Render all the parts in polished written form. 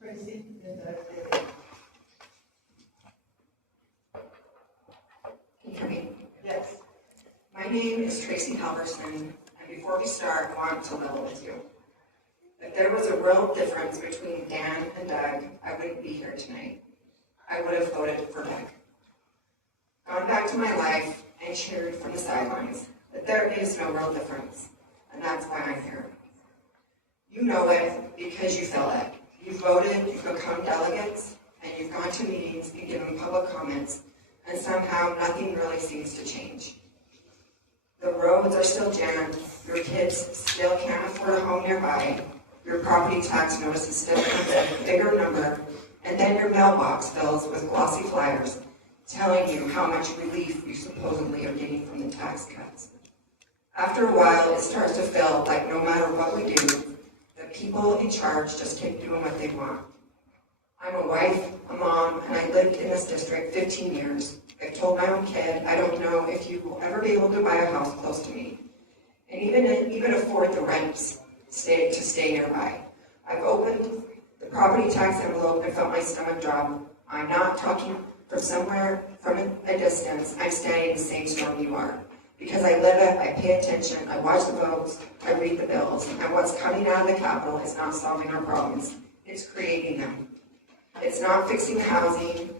Tracie, Can you hear me? yes. My name is Tracie Halvorsen, and before we start, I want to level with you. If there was a real difference between Dan and Doug, I wouldn't be here tonight. I would have voted for Doug. Gone back to my life and cheered from the sidelines, but there is no real difference, and that's why I'm here. You know it because you felt it. You've voted, you've become delegates, and you've gone to meetings and given public comments, and somehow nothing really seems to change. The roads are still jammed, your kids still can't afford a home nearby, your property tax notices still comes in a bigger number, and then your mailbox fills with glossy flyers telling you how much relief you supposedly are getting from the tax cuts. After a while, it starts to feel like no matter what we do, the people in charge just keep doing what they want. I'm a wife, a mom, and I lived in this district 15 years. I've told my own kid, I don't know if you will ever be able to buy a house close to me, and even afford the rents to stay nearby. I've opened the property tax envelope and felt my stomach drop. I'm not talking from somewhere from a distance. I'm standing in the same storm you are. Because I live it, I pay attention, I watch the votes, I read the bills, and what's coming out of the Capitol is not solving our problems. It's creating them. It's not fixing housing,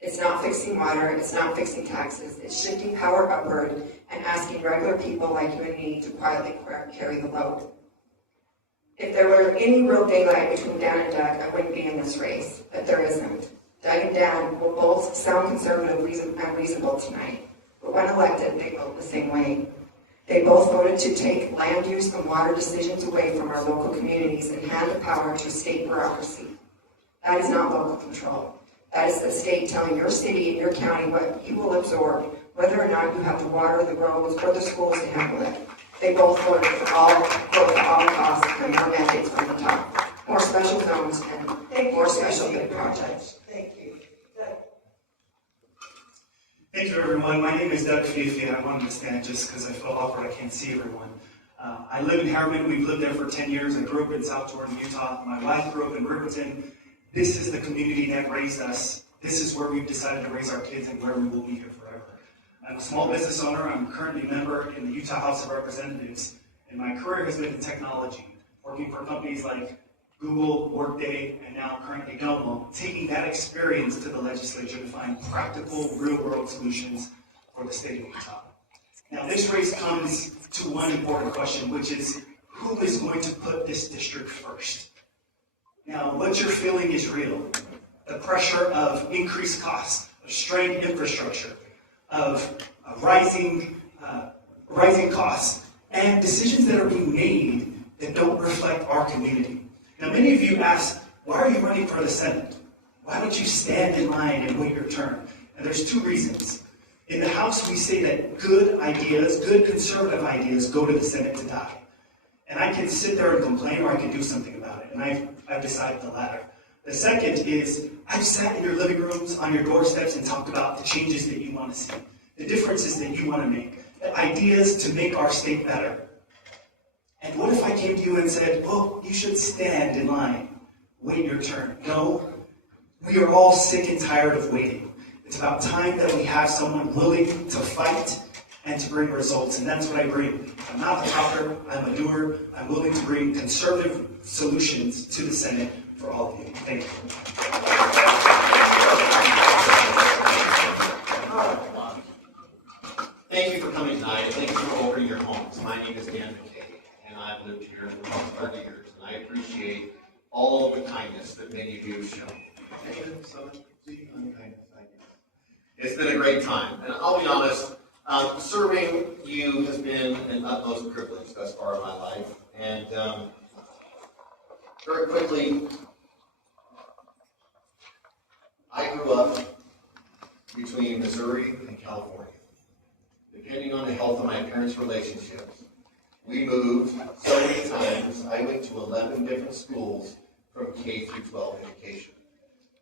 it's not fixing water, it's not fixing taxes. It's shifting power upward and asking regular people like you and me to quietly carry the load. If there were any real daylight between Dan and Doug, I wouldn't be in this race, but there isn't. Doug and Dan will both sound conservative and reasonable tonight, but when elected, they vote the same way. They both voted to take land use and water decisions away from our local communities and hand the power to state bureaucracy. That is not local control. That is the state telling your city and your county what you will absorb, whether or not you have the water, the roads, or the schools to handle it. They both voted for all costs and more mandates from the top. More special zones and more special bid projects. Thank you. Thank you, everyone. My name is Doug Fiefia. I wanted to stand just because I feel awkward. I can't see everyone. I live in Harriman. We've lived there for 10 years. I grew up in South Jordan, Utah. My wife grew up in Riverton. This is the community that raised us. This is where we've decided to raise our kids and where we will be here forever. I'm a small business owner. I'm currently a member in the Utah House of Representatives, and my career has been in technology, working for companies like Google, Workday, and now currently Domo, taking that experience to the legislature to find practical, real-world solutions for the state of Utah. Now, this race comes to one important question, which is, who is going to put this district first? Now, what you're feeling is real. The pressure of increased costs, of strained infrastructure, of rising costs, and decisions that are being made that don't reflect our community. Now, many of you ask, why are you running for the Senate? Why don't you stand in line and wait your turn? And there's two reasons. In the House, we say that good ideas, good conservative ideas, go to the Senate to die. And I can sit there and complain, or I can do something about it. And I've decided the latter. The second is, I've sat in your living rooms, on your doorsteps, and talked about the changes that you want to see, the differences that you want to make, the ideas to make our state better. And what if I came to you and said, well, you should stand in line, wait your turn? No, we are all sick and tired of waiting. It's about time that we have someone willing to fight and to bring results, and that's what I bring. I'm not the talker, I'm a doer. I'm willing to bring conservative solutions to the Senate for all of you. Thank you. Thank you for coming tonight, and thank you for opening your homes. My name is Dan McCay, and I've lived here for about 30 years, and I appreciate all the kindness that many of you have shown. It's been a great time, and I'll be honest, serving you has been an utmost privilege thus far in my life, and very quickly, I grew up between Missouri and California. Depending on the health of my parents' relationships, we moved so many times. I went to 11 different schools from K through 12 education.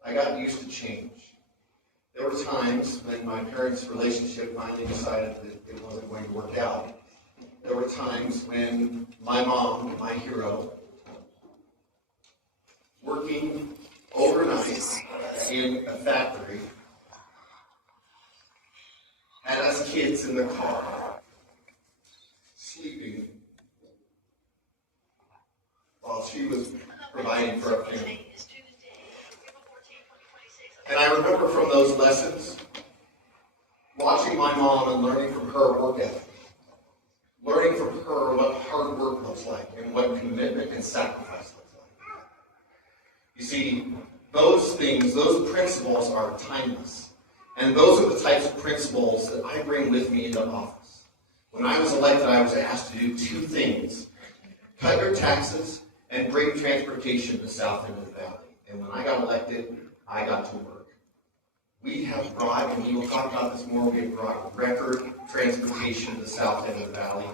I got used to change. There were times when my parents' relationship finally decided that it wasn't going to work out. There were times when my mom, my hero, working in a factory had us kids in the car, sleeping, while she was providing for our family. And I remember from those lessons, watching my mom and learning from her work ethic, learning from her what hard work looks like and what commitment and sacrifice looks like. You see, those things, those principles are timeless. And those are the types of principles that I bring with me into office. When I was elected, I was asked to do two things: cut your taxes and bring transportation to the south end of the valley. And when I got elected, I got to work. We have brought, and we will talk about this more, we have brought record transportation to the south end of the valley.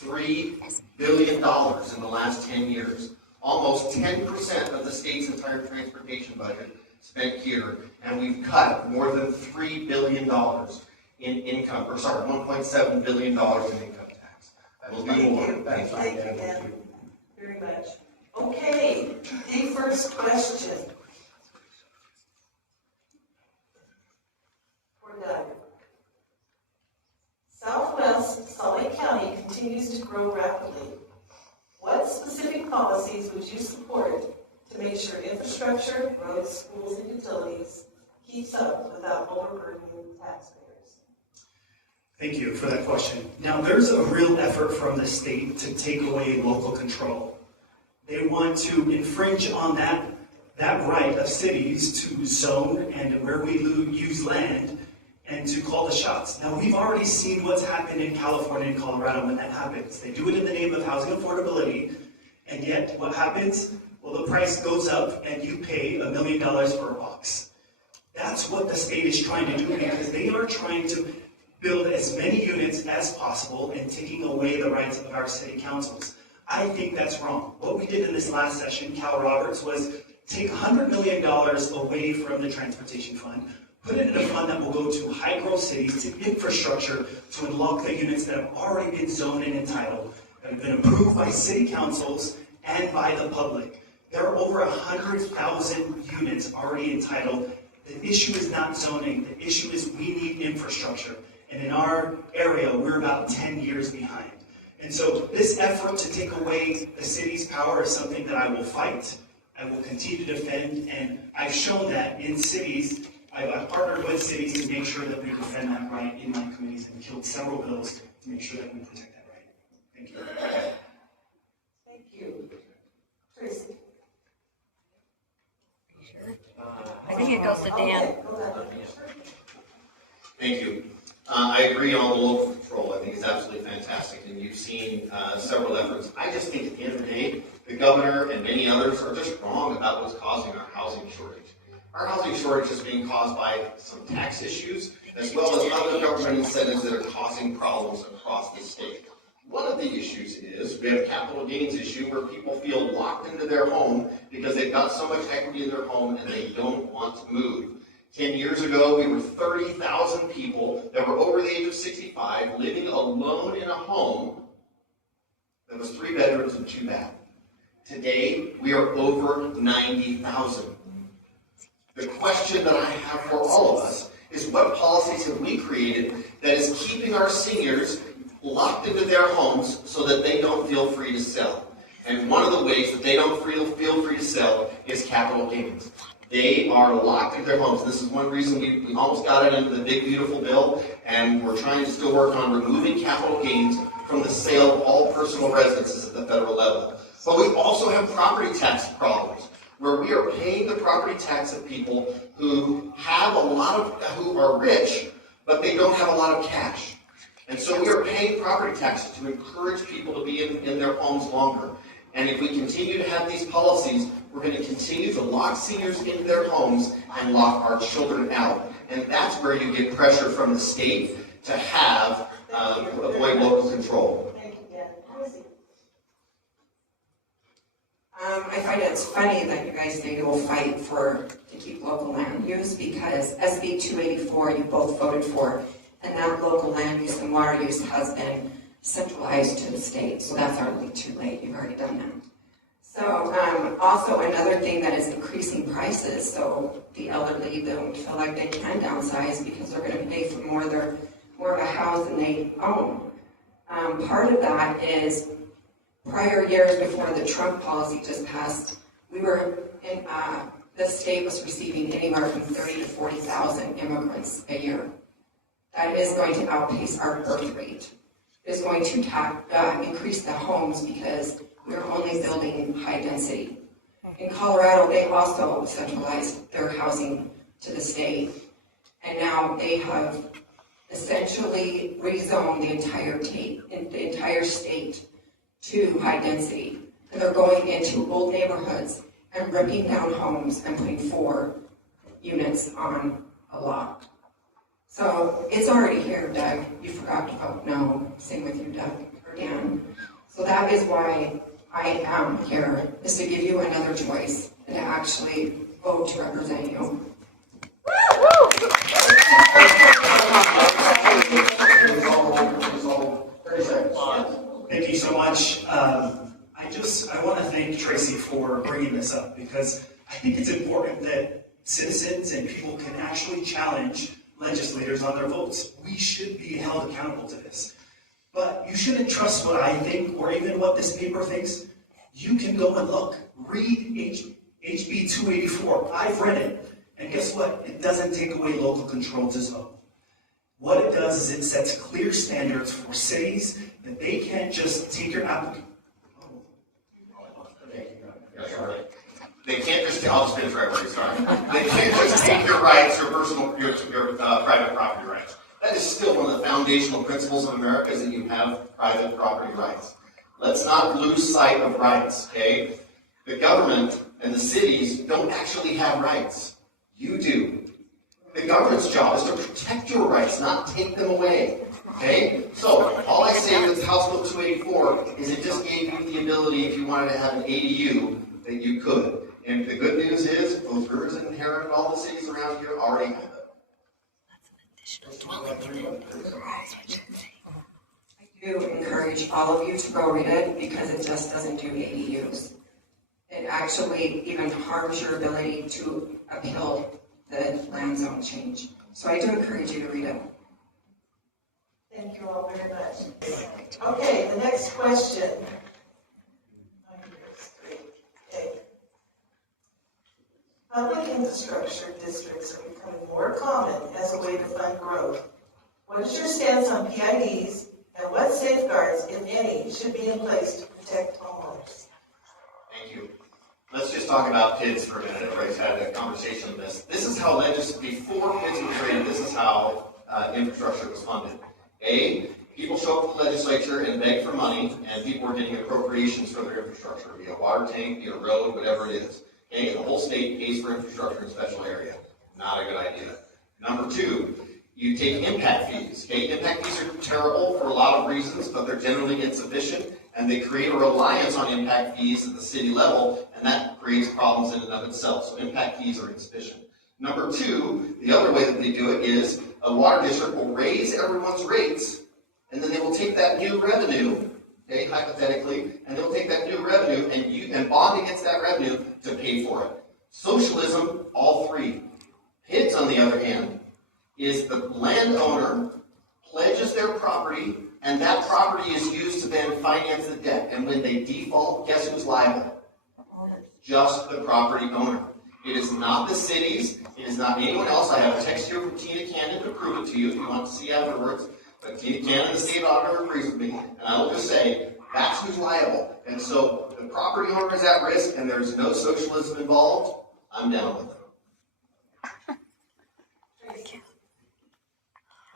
$3 billion in the last 10 years. Almost 10% of the state's entire transportation budget spent here, and we've cut more than $3 billion in income, or sorry, $1.7 billion in income tax. I will do more. Thank you, Dan, very much. Okay, the first question. For Doug. Southwest Salt Lake County continues to grow rapidly. What specific policies would you support to make sure infrastructure, roads, schools, and utilities keeps up without overburdening taxpayers? Thank you for that question. Now, there's a real effort from the state to take away local control. They want to infringe on that right of cities to zone and where we use land and to call the shots. Now, we've already seen what's happened in California and Colorado when that happens. They do it in the name of housing affordability, and yet what happens? Well, the price goes up and you pay $1 million for a box. That's what the state is trying to do, because they are trying to build as many units as possible and taking away the rights of our city councils. I think that's wrong. What we did in this last session, Cal Roberts, was take $100 million away from the transportation fund, put it in a fund that will go to high-growth cities, to infrastructure, to unlock the units that have already been zoned and entitled, that have been approved by city councils and by the public. There are over 100,000 units already entitled. The issue is not zoning. The issue is we need infrastructure. And in our area, we're about 10 years behind. And so this effort to take away the city's power is something that I will fight. I will continue to defend. And I've shown that in cities. I've partnered with cities to make sure that we defend that right in my committees and killed several bills to make sure that we protect that right. Thank you. Thank you. Tracie. I think it goes to Dan. Thank you. I agree on the local control. I think it's absolutely fantastic, and you've seen several efforts. I just think at the end of the day, the governor and many others are just wrong about what's causing our housing shortage. Our housing shortage is being caused by some tax issues, as well as other government incentives that are causing problems across the state. One of the issues is we have a capital gains issue where people feel locked into their home because they've got so much equity in their home and they don't want to move. 10 years ago, we were 30,000 people that were over the age of 65 living alone in a home that was 3 bedrooms and 2 baths. Today, we are over 90,000. The question that I have for all of us is, what policies have we created that is keeping our seniors locked into their homes so that they don't feel free to sell? And one of the ways that they don't feel free to sell is capital gains. They are locked in their homes. This is one reason we almost got it into the big, beautiful bill, and we're trying to still work on removing capital gains from the sale of all personal residences at the federal level. But we also have property tax problems, where we are paying the property tax of people who who are rich, but they don't have a lot of cash. And so we are paying property taxes to encourage people to be in their homes longer. And if we continue to have these policies, we're going to continue to lock seniors into their homes and lock our children out. And that's where you get pressure from the state to have avoid local control. Thank you, Dan. I find it's funny that you guys say you'll fight to keep local land use, because SB 284 you both voted for, and that local land use and water use has been centralized to the state, so that's already too late. You've already done that. So also another thing that is increasing prices, so the elderly don't feel like they can downsize because they're going to pay for more of a house than they own. Part of that is prior years before the Trump policy just passed, we were in, the state was receiving anywhere from 30 to 40,000 immigrants a year. That is going to outpace our birth rate. It is going to increase the homes because we're only building high density. In Colorado, they also centralized their housing to the state, and now they have essentially rezoned the entire state to high density. And they're going into old neighborhoods and ripping down homes and putting 4 units on a lot. So it's already here, Doug. You forgot to vote no. Same with you, Doug, or Dan. So that is why I am here, is to give you another choice and to actually vote to represent you. Thank you so much. I want to thank Tracie for bringing this up, because I think it's important that citizens and people can actually challenge legislators on their votes. We should be held accountable to this. But you shouldn't trust what I think or even what this paper thinks. You can go and look. Read HB 284. I've read it. And guess what? It doesn't take away local control to zone. What it does is it sets clear standards for cities that they can't just take your application. They can't just, I'll just finish right where you started. They can't just take your rights, your personal, your private property rights. That is still one of the foundational principles of America, is that you have private property rights. Let's not lose sight of rights, okay? The government and the cities don't actually have rights. You do. The government's job is to protect your rights, not take them away, okay? So, all I say with House Bill 284 is it just gave you the ability, if you wanted to have an ADU, that you could. And the good news is, both Riverton and Harriman, all the cities around here already have it. I do encourage all of you to go read it, because it just doesn't do ADUs. It actually even harms your ability to appeal the land zone change. So I do encourage you to read it. Thank you all very much. Okay, the next question. Okay. Public infrastructure districts are becoming more common as a way to fund growth. What is your stance on PIDs, and what safeguards, if any, should be in place to protect homeowners? Thank you. Let's just talk about PIDS for a minute. Everybody's had a conversation on this. This is how before PIDS was created, this is how infrastructure was funded. People show up at the legislature and beg for money, and people are getting appropriations for their infrastructure, be it a water tank, be it a road, whatever it is. Okay, the whole state pays for infrastructure in a special area. Not a good idea. Number 2, you take impact fees. Okay, impact fees are terrible for a lot of reasons, but they're generally insufficient, and they create a reliance on impact fees at the city level, and that creates problems in and of itself. So impact fees are insufficient. Number 2, the other way that they do it is a water district will raise everyone's rates, and then they will take that new revenue, okay, hypothetically, and they'll take that new revenue and bond against that revenue to pay for it. Socialism, all 3. PIDS, on the other hand, is the landowner pledges their property, and that property is used to then finance the debt. And when they default, guess who's liable? Just the property owner. It is not the cities. It is not anyone else. I have a text here from Tina Cannon to prove it to you if you want to see afterwards. But Tina Cannon, the state auditor, agrees with me. And I will just say, that's who's liable. And so the property owner is at risk, and there's no socialism involved. I'm down with it.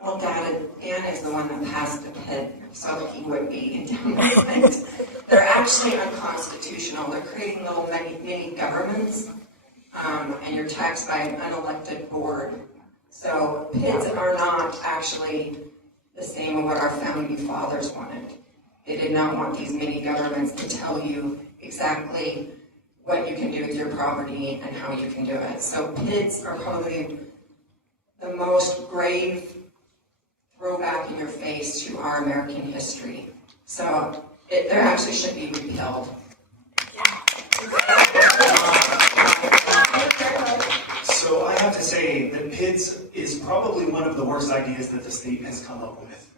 Well, Dan is the one that passed the PID, so he would be in downwind. They're actually unconstitutional. They're creating little mini governments, and you're taxed by an unelected board. So PIDs are not actually the same as what our founding fathers wanted. They did not want these mini governments to tell you exactly what you can do with your property and how you can do it. So PIDs are probably the most grave throwback in your face to our American history. So there actually should be repealed. say that PIDS is probably one of the worst ideas that the state has come up with.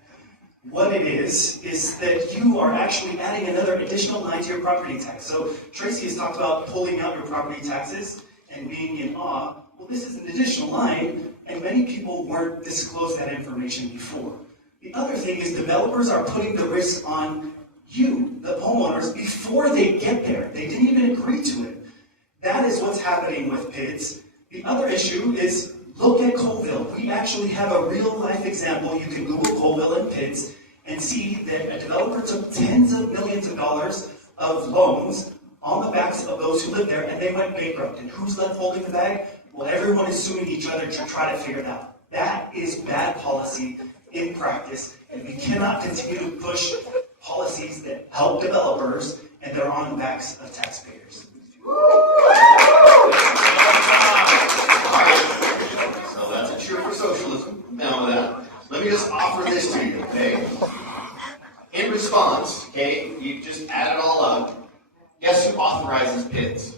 What it is that you are actually adding another additional line to your property tax. So Tracie has talked about pulling out your property taxes and being in awe. Well, this is an additional line, and many people weren't disclosed that information before. The other thing is developers are putting the risk on you, the homeowners, before they get there. They didn't even agree to it. That is what's happening with PIDS. The other issue is, look at Colville. We actually have a real-life example. You can Google Colville and PIDS and see that a developer took tens of millions of dollars of loans on the backs of those who live there, and they went bankrupt. And who's left holding the bag? Well, everyone is suing each other to try to figure it out. That is bad policy in practice, and we cannot continue to push policies that help developers, and they're on the backs of taxpayers. So that's a cheer for socialism. Now that, let me just offer this to you, okay? In response, okay, you just add it all up. Guess who authorizes PIDs?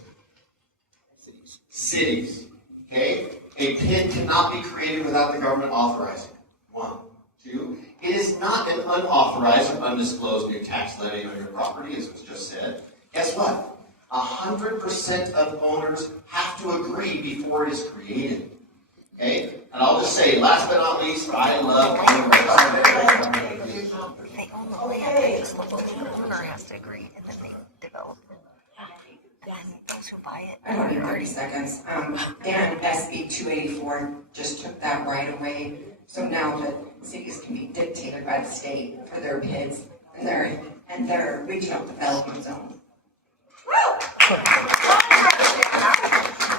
Cities. Okay? A PID cannot be created without the government authorizing it. 1. 2. It is not an unauthorized or undisclosed new tax levy on your property, as was just said. Guess what? 100% of owners have to agree before it is created. Okay? And I'll just say, last but not least, I love They own the land, they just look like the owner has to agree, and then they develop it. And then those who buy it. I don't need 30 seconds. Dan, SB 284 just took that right away. So now the cities can be dictated by the state for their PIDs and their regional development zone.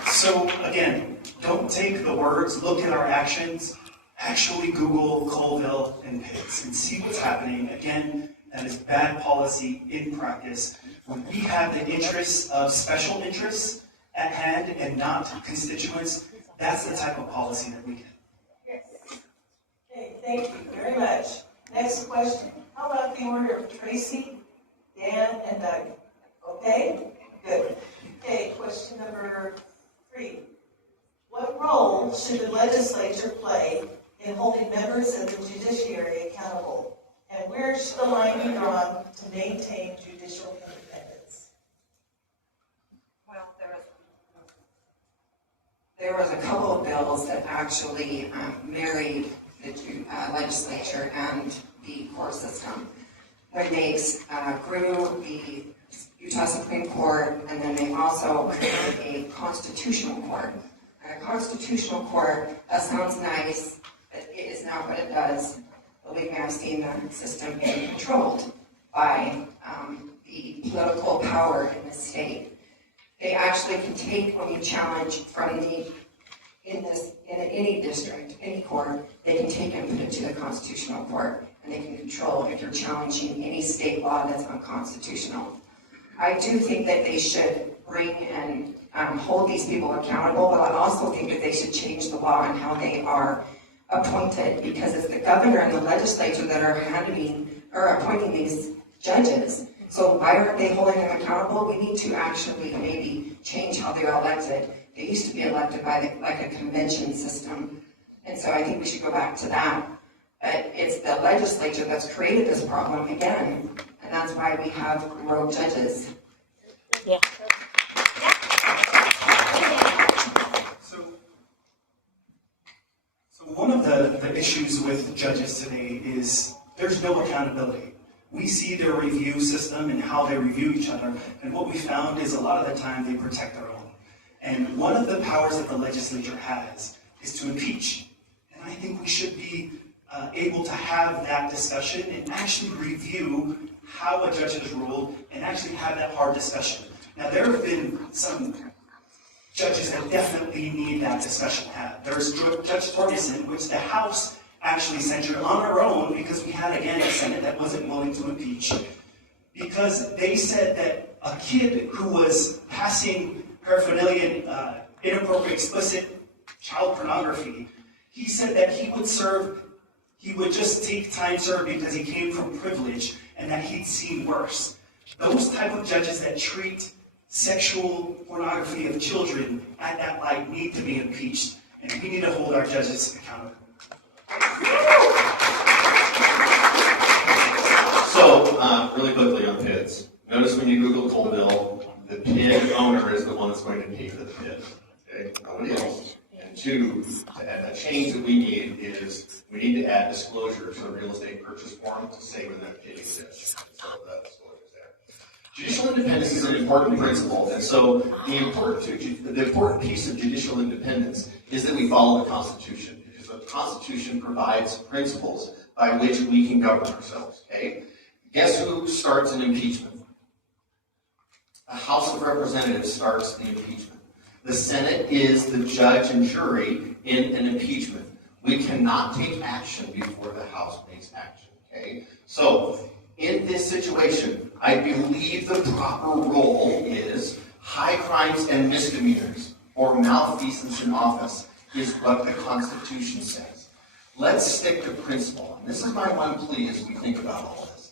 So again, don't take the words, look at our actions, actually Google Colville and PIDS and see what's happening. Again, that is bad policy in practice. When we have the interests of special interests at hand and not constituents, that's the type of policy that we get. Okay, thank you very much. Next question. How about the order of Tracie, Dan, and Doug? Okay? Good. Okay, question number 3. What role should the legislature play in holding members of the judiciary accountable? And where should the line be drawn to maintain judicial independence? Well, there was a couple of bills that actually married the legislature and the court system. When they grew the Utah Supreme Court, and then they also created a constitutional court. And a constitutional court, that sounds nice, but it is not what it does. Believe me, I've seen the system being controlled by the political power in the state. They actually can take, when you challenge from in any district, any court, they can take and put it to the constitutional court, and they can control if you're challenging any state law that's unconstitutional. I do think that they should bring and hold these people accountable, but I also think that they should change the law on how they are appointed, because it's the governor and the legislature that are appointing these judges. So why aren't they holding them accountable? We need to actually maybe change how they're elected. They used to be elected by like a convention system, and so I think we should go back to that. But it's the legislature that's created this problem again, and that's why we have rogue judges. Yeah. So one of the issues with judges today is there's no accountability. We see their review system and how they review each other, and what we found is a lot of the time they protect their own. And one of the powers that the legislature has is to impeach. And I think we should be able to have that discussion and actually review how a judge has ruled and actually have that hard discussion. Now, there have been some judges that definitely need that discussion had. There's Judge Torgerson, which the House actually censured on our own because we had, again, a Senate that wasn't willing to impeach. Because they said that a kid who was passing paraphernalia, inappropriate, explicit child pornography, he said that he would just take time served because he came from privilege and that he'd seen worse. Those type of judges that treat sexual pornography of children at that light need to be impeached. and we need to hold our judges accountable. So, really quickly on PIDS. Notice when you Google Colville, the PID owner is the one that's going to pay for the PID. Okay? Nobody else. And two, a change that we need is we need to add disclosure to the real estate purchase form to say when that PID exists. So that disclosure is there. Judicial independence is an important principle, and so the important piece of judicial independence is that we follow the Constitution, because the Constitution provides principles by which we can govern ourselves. Okay? Guess who starts an impeachment? The House of Representatives starts the impeachment. The Senate is the judge and jury in an impeachment. We cannot take action before the House makes action. Okay? So, in this situation, I believe the proper role is high crimes and misdemeanors, or malfeasance in office, is what the Constitution says. Let's stick to principle. And this is my one plea as we think about all this.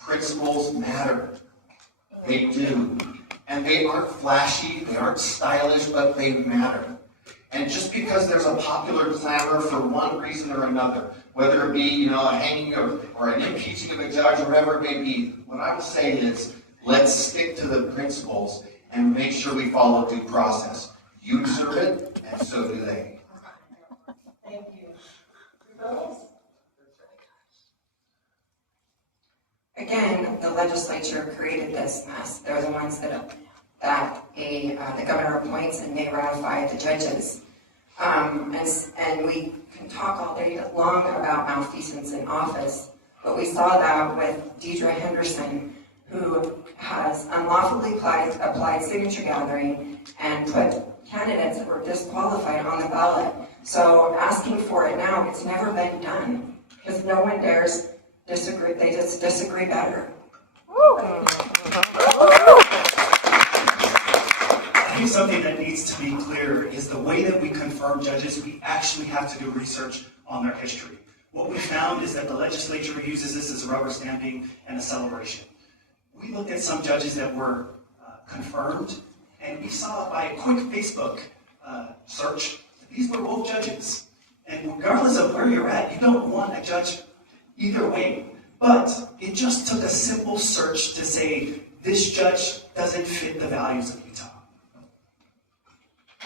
Principles matter. They do. And they aren't flashy, they aren't stylish, but they matter. And just because there's a popular clamor for one reason or another, whether it be, a hanging or an impeaching of a judge or whatever it may be, what I would say is, let's stick to the principles and make sure we follow due process. You deserve it, and so do they. Thank you. Rebels? Again, the legislature created this mess. They're the ones that the governor appoints and may ratify the judges. And we can talk all day long about malfeasance in office, but we saw that with Deidre Henderson, who has unlawfully applied signature gathering and put candidates that were disqualified on the ballot. So asking for it now, it's never been done, because no one dares disagree. They just disagree better. I think something that needs to be clear is the way that we confirm judges, we actually have to do research on their history. What we found is that the legislature uses this as a rubber stamping and a celebration. We looked at some judges that were confirmed, and we saw by a quick Facebook search, these were both judges. And regardless of where you're at, you don't want a judge either way. But it just took a simple search to say, this judge doesn't fit the values of Utah.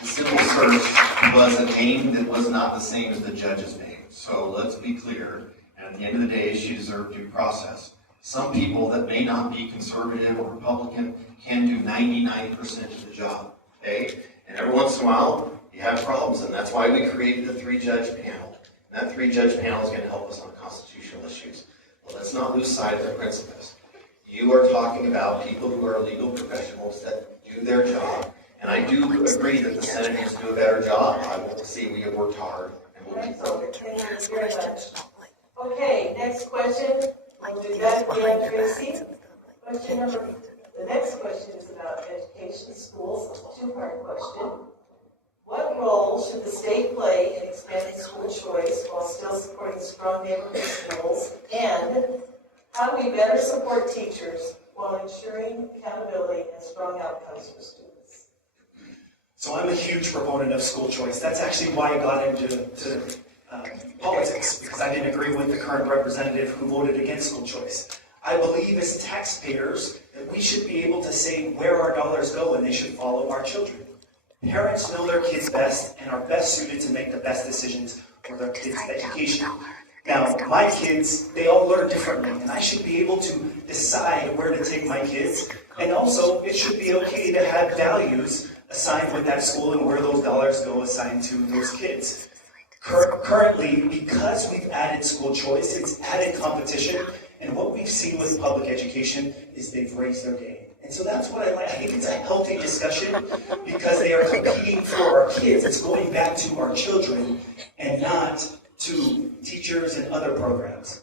The simple search was a name that was not the same as the judge's name. So let's be clear, and at the end of the day, she deserved due process. Some people that may not be conservative or Republican can do 99% of the job, okay? And every once in a while, you have problems, and that's why we created the 3-judge panel. And that 3-judge panel is going to help us on constitutional issues. But let's not lose sight of the principles. You are talking about people who are legal professionals that do their job. And I do agree that the Senate needs to do a better job. I want to see we have worked hard, and we'll keep going. Thank you very much. Okay, next question. We'll do that again, Tracie. The next question is about education, schools, a 2-part question. What role should the state play in expanding school choice while still supporting strong neighborhood schools? And how do we better support teachers while ensuring accountability and strong outcomes for students? So I'm a huge proponent of school choice. That's actually why I got into politics, because I didn't agree with the current representative who voted against school choice. I believe as taxpayers that we should be able to say where our dollars go, and they should follow our children. Parents know their kids best and are best suited to make the best decisions for their kids' education. Now, my kids, they all learn differently, and I should be able to decide where to take my kids. And also, it should be okay to have values assigned with that school and where those dollars go assigned to those kids. Currently, because we've added school choice, it's added competition, and what we've seen with public education is they've raised their game. And so that's what I like. I think it's a healthy discussion because they are competing for our kids. It's going back to our children and not to teachers and other programs.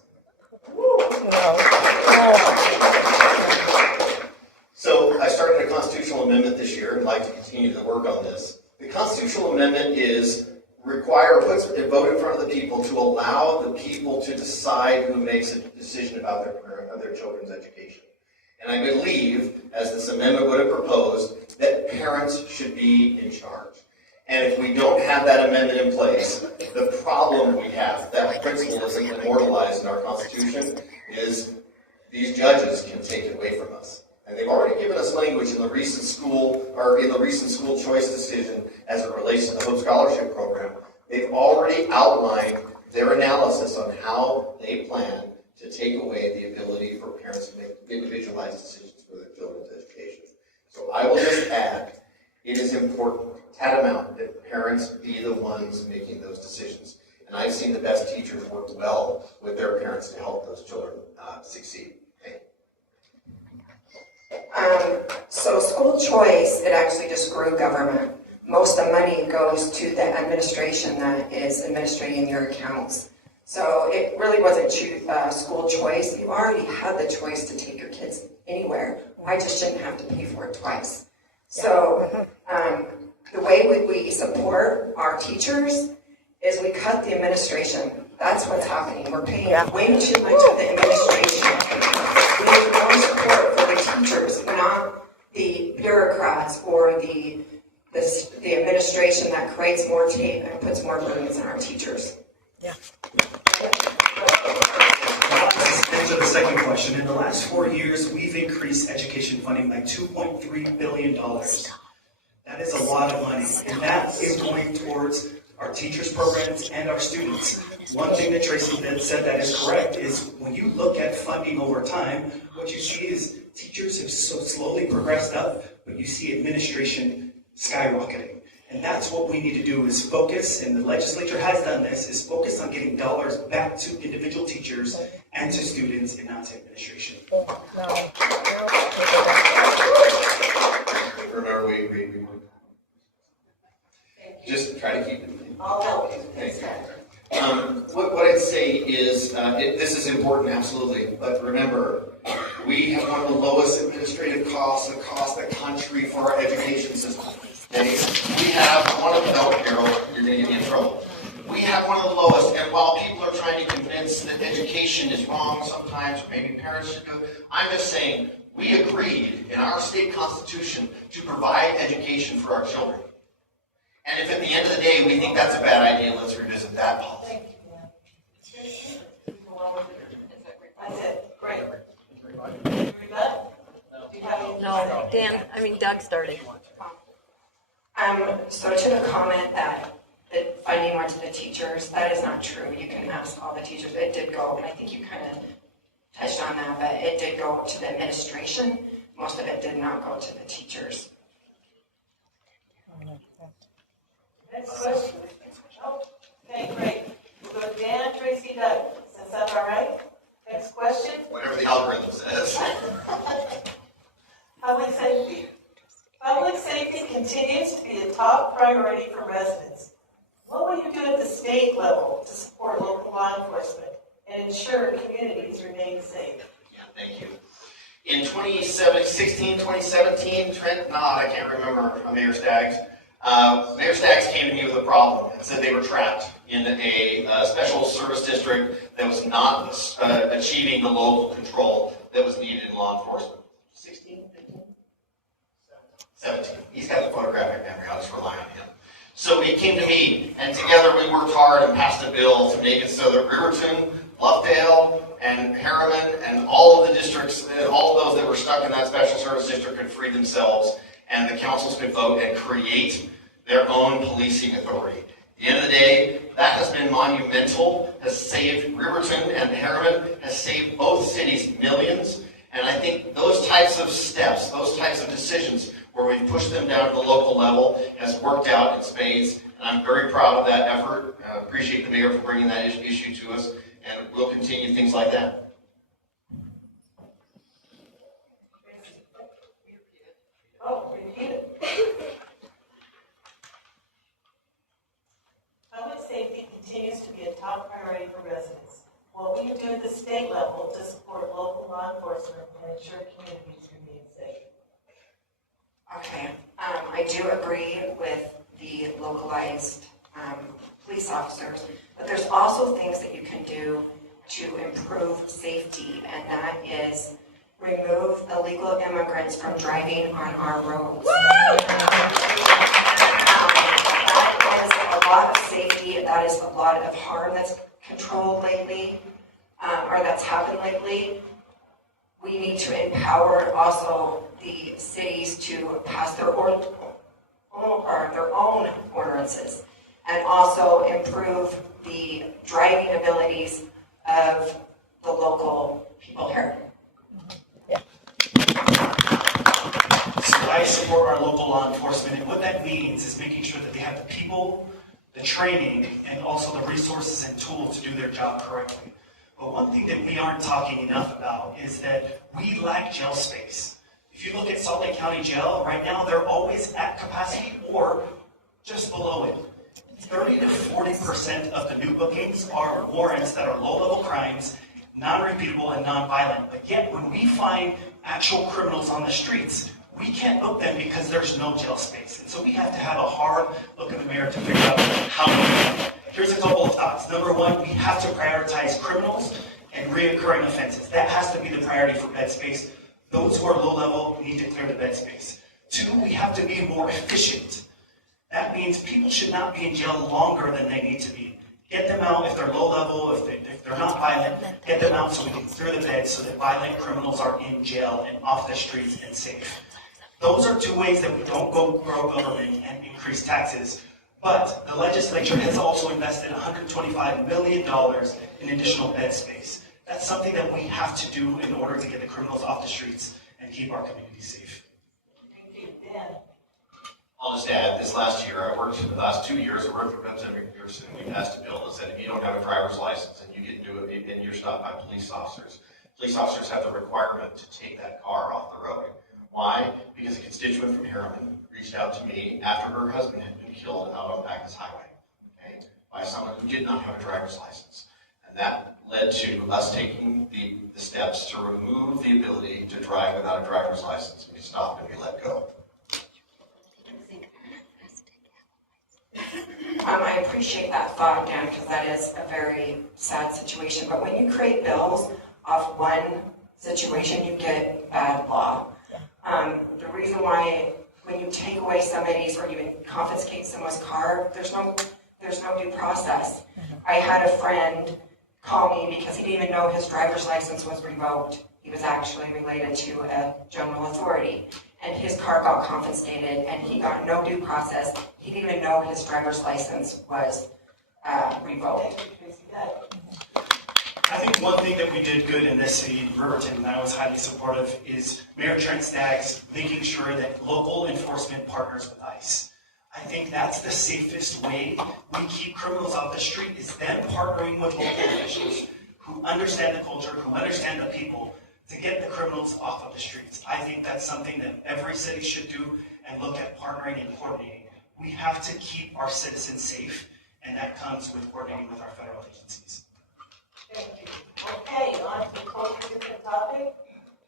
So I started a constitutional amendment this year and I'd like to continue to work on this. The constitutional amendment is puts a vote in front of the people to allow the people to decide who makes a decision about their children's education. And I believe, as this amendment would have proposed, that parents should be in charge. And if we don't have that amendment in place, the problem we have, that principle isn't immortalized in our Constitution, is these judges can take it away from us. And they've already given us language in the recent school choice decision as it relates to the Hope Scholarship Program. They've already outlined their analysis on how they plan to take away the ability for parents to make individualized decisions for their children's education. So I will just add, it is important, tantamount, that parents be the ones making those decisions. And I've seen the best teachers work well with their parents to help those children succeed. So school choice, it actually just grew government. Most of the money goes to the administration that is administrating your accounts. So it really wasn't school choice. You already had the choice to take your kids anywhere. I just shouldn't have to pay for it twice. So the way we support our teachers is we cut the administration. That's what's happening. We're paying way too much of the administration. We need more support for the teachers, not the bureaucrats or the administration that creates more tape and puts more burdens on our teachers. Let's answer the second question. In the last 4 years, we've increased education funding by $2.3 billion. That is a lot of money, and that is going towards our teachers' programs and our students. One thing that Tracie said that is correct is when you look at funding over time, what you see is teachers have so slowly progressed up, but you see administration skyrocketing. And that's what we need to do is focus, and the legislature has done this, is focus on getting dollars back to individual teachers and to students and not to administration. Remember, we just try to keep it. I'll help you. Thanks. What I'd say is, this is important, absolutely, but remember, we have one of the lowest administrative costs across the country for our education system. Okay? We have one of the, Carol, you're going to get me in trouble. We have one of the lowest, and while people are trying to convince that education is wrong sometimes, or maybe parents should do it, I'm just saying, we agreed in our state constitution to provide education for our children. And if at the end of the day we think that's a bad idea, let's revisit that policy. That's it. Great. No, Doug started. So to the comment that the funding went to the teachers, that is not true. You can ask all the teachers. It did go, and I think you kind of touched on that, but it did go to the administration. Most of it did not go to the teachers. Next question. Oh, okay, great. We'll go Dan, Tracie, Doug. Is that all right? Next question. Whatever the algorithm says. Public safety. Public safety continues to be a top priority for residents. What will you do at the state level to support local law enforcement and ensure communities remain safe? Yeah, thank you. In 2016, 2017, Trent, I can't remember, Mayor Staggs. Mayor Staggs came to me with a problem and said they were trapped in a special service district that was not achieving the local control that was needed in law enforcement. 16, 15? 17. He's got the photographic memory, I'll just rely on him. So he came to me, and together we worked hard and passed a bill to make it so that Riverton, Bluffdale, and Harriman, and all of the districts, all of those that were stuck in that special service district could free themselves, and the councils could vote and create their own policing authority. At the end of the day, that has been monumental, has saved Riverton and Harriman, has saved both cities millions, and I think those types of steps, those types of decisions, where we've pushed them down to the local level, has worked out in spades, and I'm very proud of that effort. I appreciate the mayor for bringing that issue to us, and we'll continue things like that. Oh, repeat it. Public safety continues to be a top priority for residents. What will you do at the state level to support local law enforcement and ensure communities remain safe? Okay, I do agree with the localized police officers, but there's also things that you can do to improve safety, and that is remove illegal immigrants from driving on our roads. That lot of harm that's controlled lately, or that's happened lately. We need to empower also the cities to pass their own ordinances, and also improve the driving abilities of the local people here. So I support our local law enforcement, and what that means is making sure that they have the people, the training, and also the resources and tools to do their job correctly. But one thing that we aren't talking enough about is that we lack jail space. If you look at Salt Lake County Jail, right now they're always at capacity or just below it. 30 to 40% of the new bookings are warrants that are low-level crimes, non-repeatable and non-violent. But yet when we find actual criminals on the streets, we can't book them because there's no jail space. And so we have to have a hard look in the mirror to figure out how to do that. Here's a couple of thoughts. Number one, we have to prioritize criminals and reoccurring offenses. That has to be the priority for bed space. Those who are low level need to clear the bed space. Two, we have to be more efficient. That means people should not be in jail longer than they need to be. Get them out if they're low level, if they're not violent, get them out so we can clear the beds so that violent criminals are in jail and off the streets and safe. Those are two ways that we don't grow government and increase taxes. But the legislature has also invested $125 million in additional bed space. That's something that we have to do in order to get the criminals off the streets and keep our community safe. Thank you, Dan. I'll just add, this last year, the last 2 years, I worked for Riverton, we passed a bill that said if you don't have a driver's license and you get into it and you're stopped by police officers have the requirement to take that car off the road. Why? Because a constituent from Harriman reached out to me after her husband had been killed out on Bacchus Highway, okay, by someone who did not have a driver's license. And that led to us taking the steps to remove the ability to drive without a driver's license. We stopped and we let go. I appreciate that thought, Dan, because that is a very sad situation. But when you create bills off one situation, you get bad law. The reason why when you take away somebody's or you confiscate someone's car, there's no due process. I had a friend call me because he didn't even know his driver's license was revoked. He was actually related to a general authority, and his car got confiscated, and he got no due process. He didn't even know his driver's license was revoked. I think one thing that we did good in this city, Riverton, and I was highly supportive, is Mayor Trent Staggs making sure that local enforcement partners with ICE. I think that's the safest way we keep criminals off the street, is them partnering with local officials who understand the culture, who understand the people, to get the criminals off of the streets. I think that's something that every city should do and look at partnering and coordinating. We have to keep our citizens safe, and that comes with coordinating with our federal agencies. Thank you. Okay, on to close a different topic.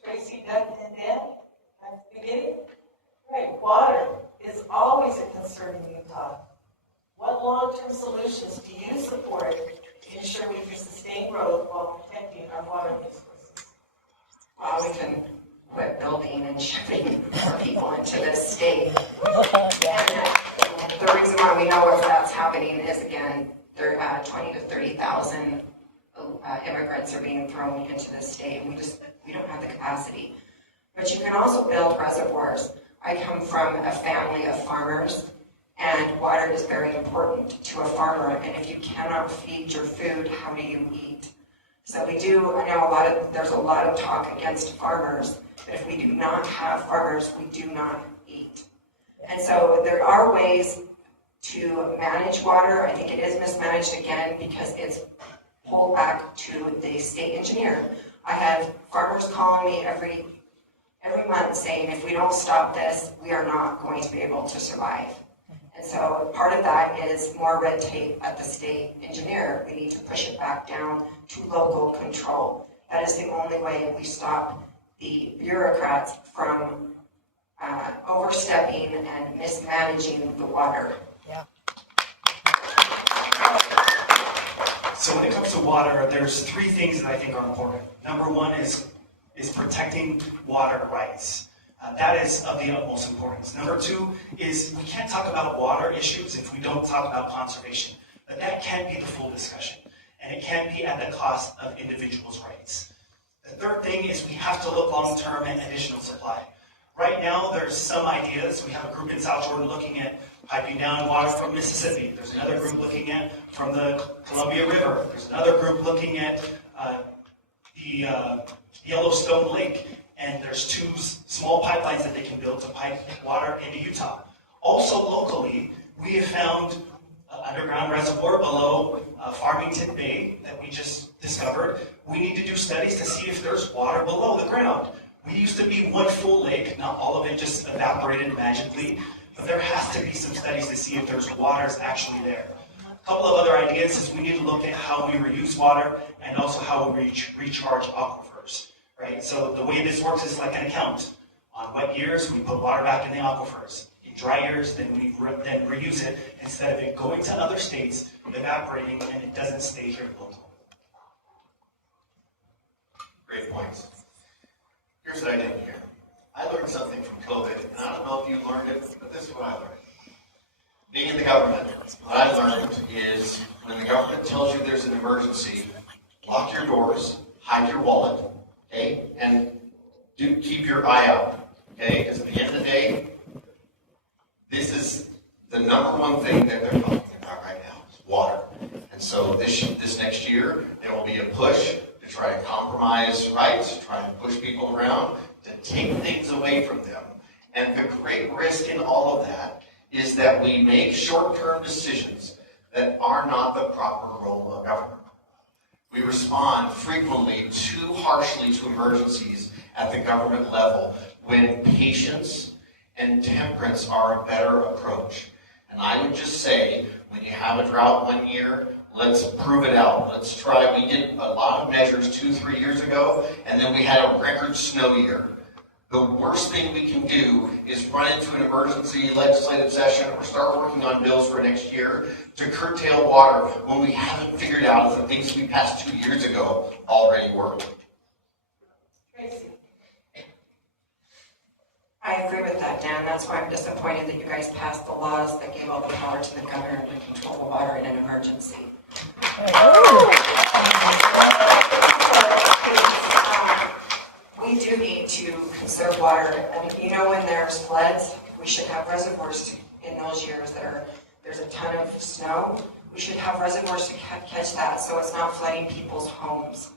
Tracie, Doug, and Dan, at the beginning. Right, water is always a concern in Utah. What long-term solutions do you support to ensure we can sustain growth while protecting our water resources? Well, we can quit building and shipping more people into this state. And the reason why we know if that's happening is, again, there 20 to 30,000 immigrants are being thrown into this state, and we don't have the capacity. But you can also build reservoirs. I come from a family of farmers, and water is very important to a farmer, and if you cannot feed your food, how do you eat? So I know there's a lot of talk against farmers, but if we do not have farmers, we do not eat. And so there are ways to manage water. I think it is mismanaged again because it's pulled back to the state engineer. I have farmers calling me every month saying, if we don't stop this, we are not going to be able to survive. And so part of that is more red tape at the state engineer. We need to push it back down to local control. That is the only way we stop the bureaucrats from overstepping and mismanaging the water. Yeah. So when it comes to water, there's three things that I think are important. Number one is protecting water rights. That is of the utmost importance. Number two is we can't talk about water issues if we don't talk about conservation. But that can't be the full discussion, and it can't be at the cost of individuals' rights. The third thing is we have to look long-term at additional supply. Right now, there's some ideas. We have a group in South Jordan looking at piping down water from Mississippi. There's another group looking at from the Columbia River. There's another group looking at the Yellowstone Lake. And there's 2 small pipelines that they can build to pipe water into Utah. Also locally, we have found an underground reservoir below Farmington Bay that we just discovered. We need to do studies to see if there's water below the ground. We used to be one full lake, not all of it just evaporated magically, but there has to be some studies to see if there's waters actually there. A couple of other ideas is we need to look at how we reuse water and also how we recharge aquifers, right? So the way this works is like an account. On wet years, we put water back in the aquifers. In dry years, then we then reuse it instead of it going to other states, evaporating, and it doesn't stay here locally. Great points. Here's what I didn't hear. I learned something from COVID, and I don't know if you learned it, but this is what I learned. Being in the government, what I learned is when the government tells you there's an emergency, lock your doors, hide your wallet, okay, and keep your eye out, okay, because at the end of the day, this is the number one thing that they're talking about right now, is water. And so this next year, there will be a push to try and compromise rights, try and push people around, to take things away from them. And the great risk in all of that is that we make short-term decisions that are not the proper role of government. We respond frequently too harshly to emergencies at the government level when patience and temperance are a better approach. And I would just say, when you have a drought one year, let's prove it out. Let's try. We did a lot of measures 2-3 years ago, and then we had a record snow year. The worst thing we can do is run into an emergency legislative session or start working on bills for next year to curtail water when we haven't figured out if the things we passed 2 years ago already work. Tracie. I agree with that, Dan. That's why I'm disappointed that you guys passed the laws that gave all the power to the governor to control the water in an emergency. We do need to conserve water. I mean, you know, when there's floods, we should have reservoirs in those years there's a ton of snow. We should have reservoirs to catch that so it's not flooding people's homes.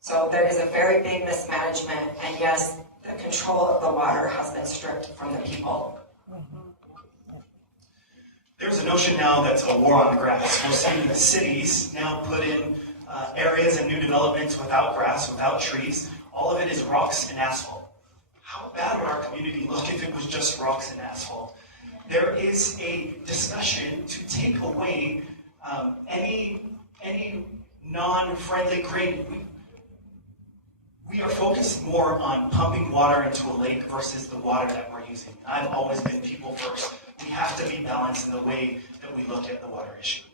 So there is a very big mismanagement, and yes, the control of the water has been stripped from the people. There's a notion now that's a war on the grass. We're seeing the cities now put in areas and new developments without grass, without trees. All of it is rocks and asphalt. How bad would our community look if it was just rocks and asphalt? There is a discussion to take away any non-friendly green. We are focused more on pumping water into a lake versus the water that we're using. I've always been people first. We have to be balanced in the way that we look at the water issue.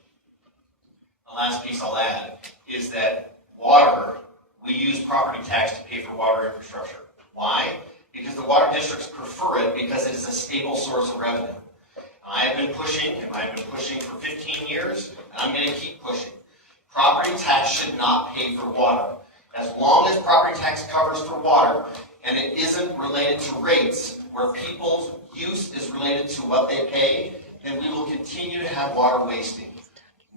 The last piece I'll add is that water, we use property tax to pay for water infrastructure. Why? Because the water districts prefer it because it is a stable source of revenue. I have been pushing, and I've been pushing for 15 years, and I'm going to keep pushing. Property tax should not pay for water. As long as property tax covers for water, and it isn't related to rates, where people's use is related to what they pay, then we will continue to have water wasting.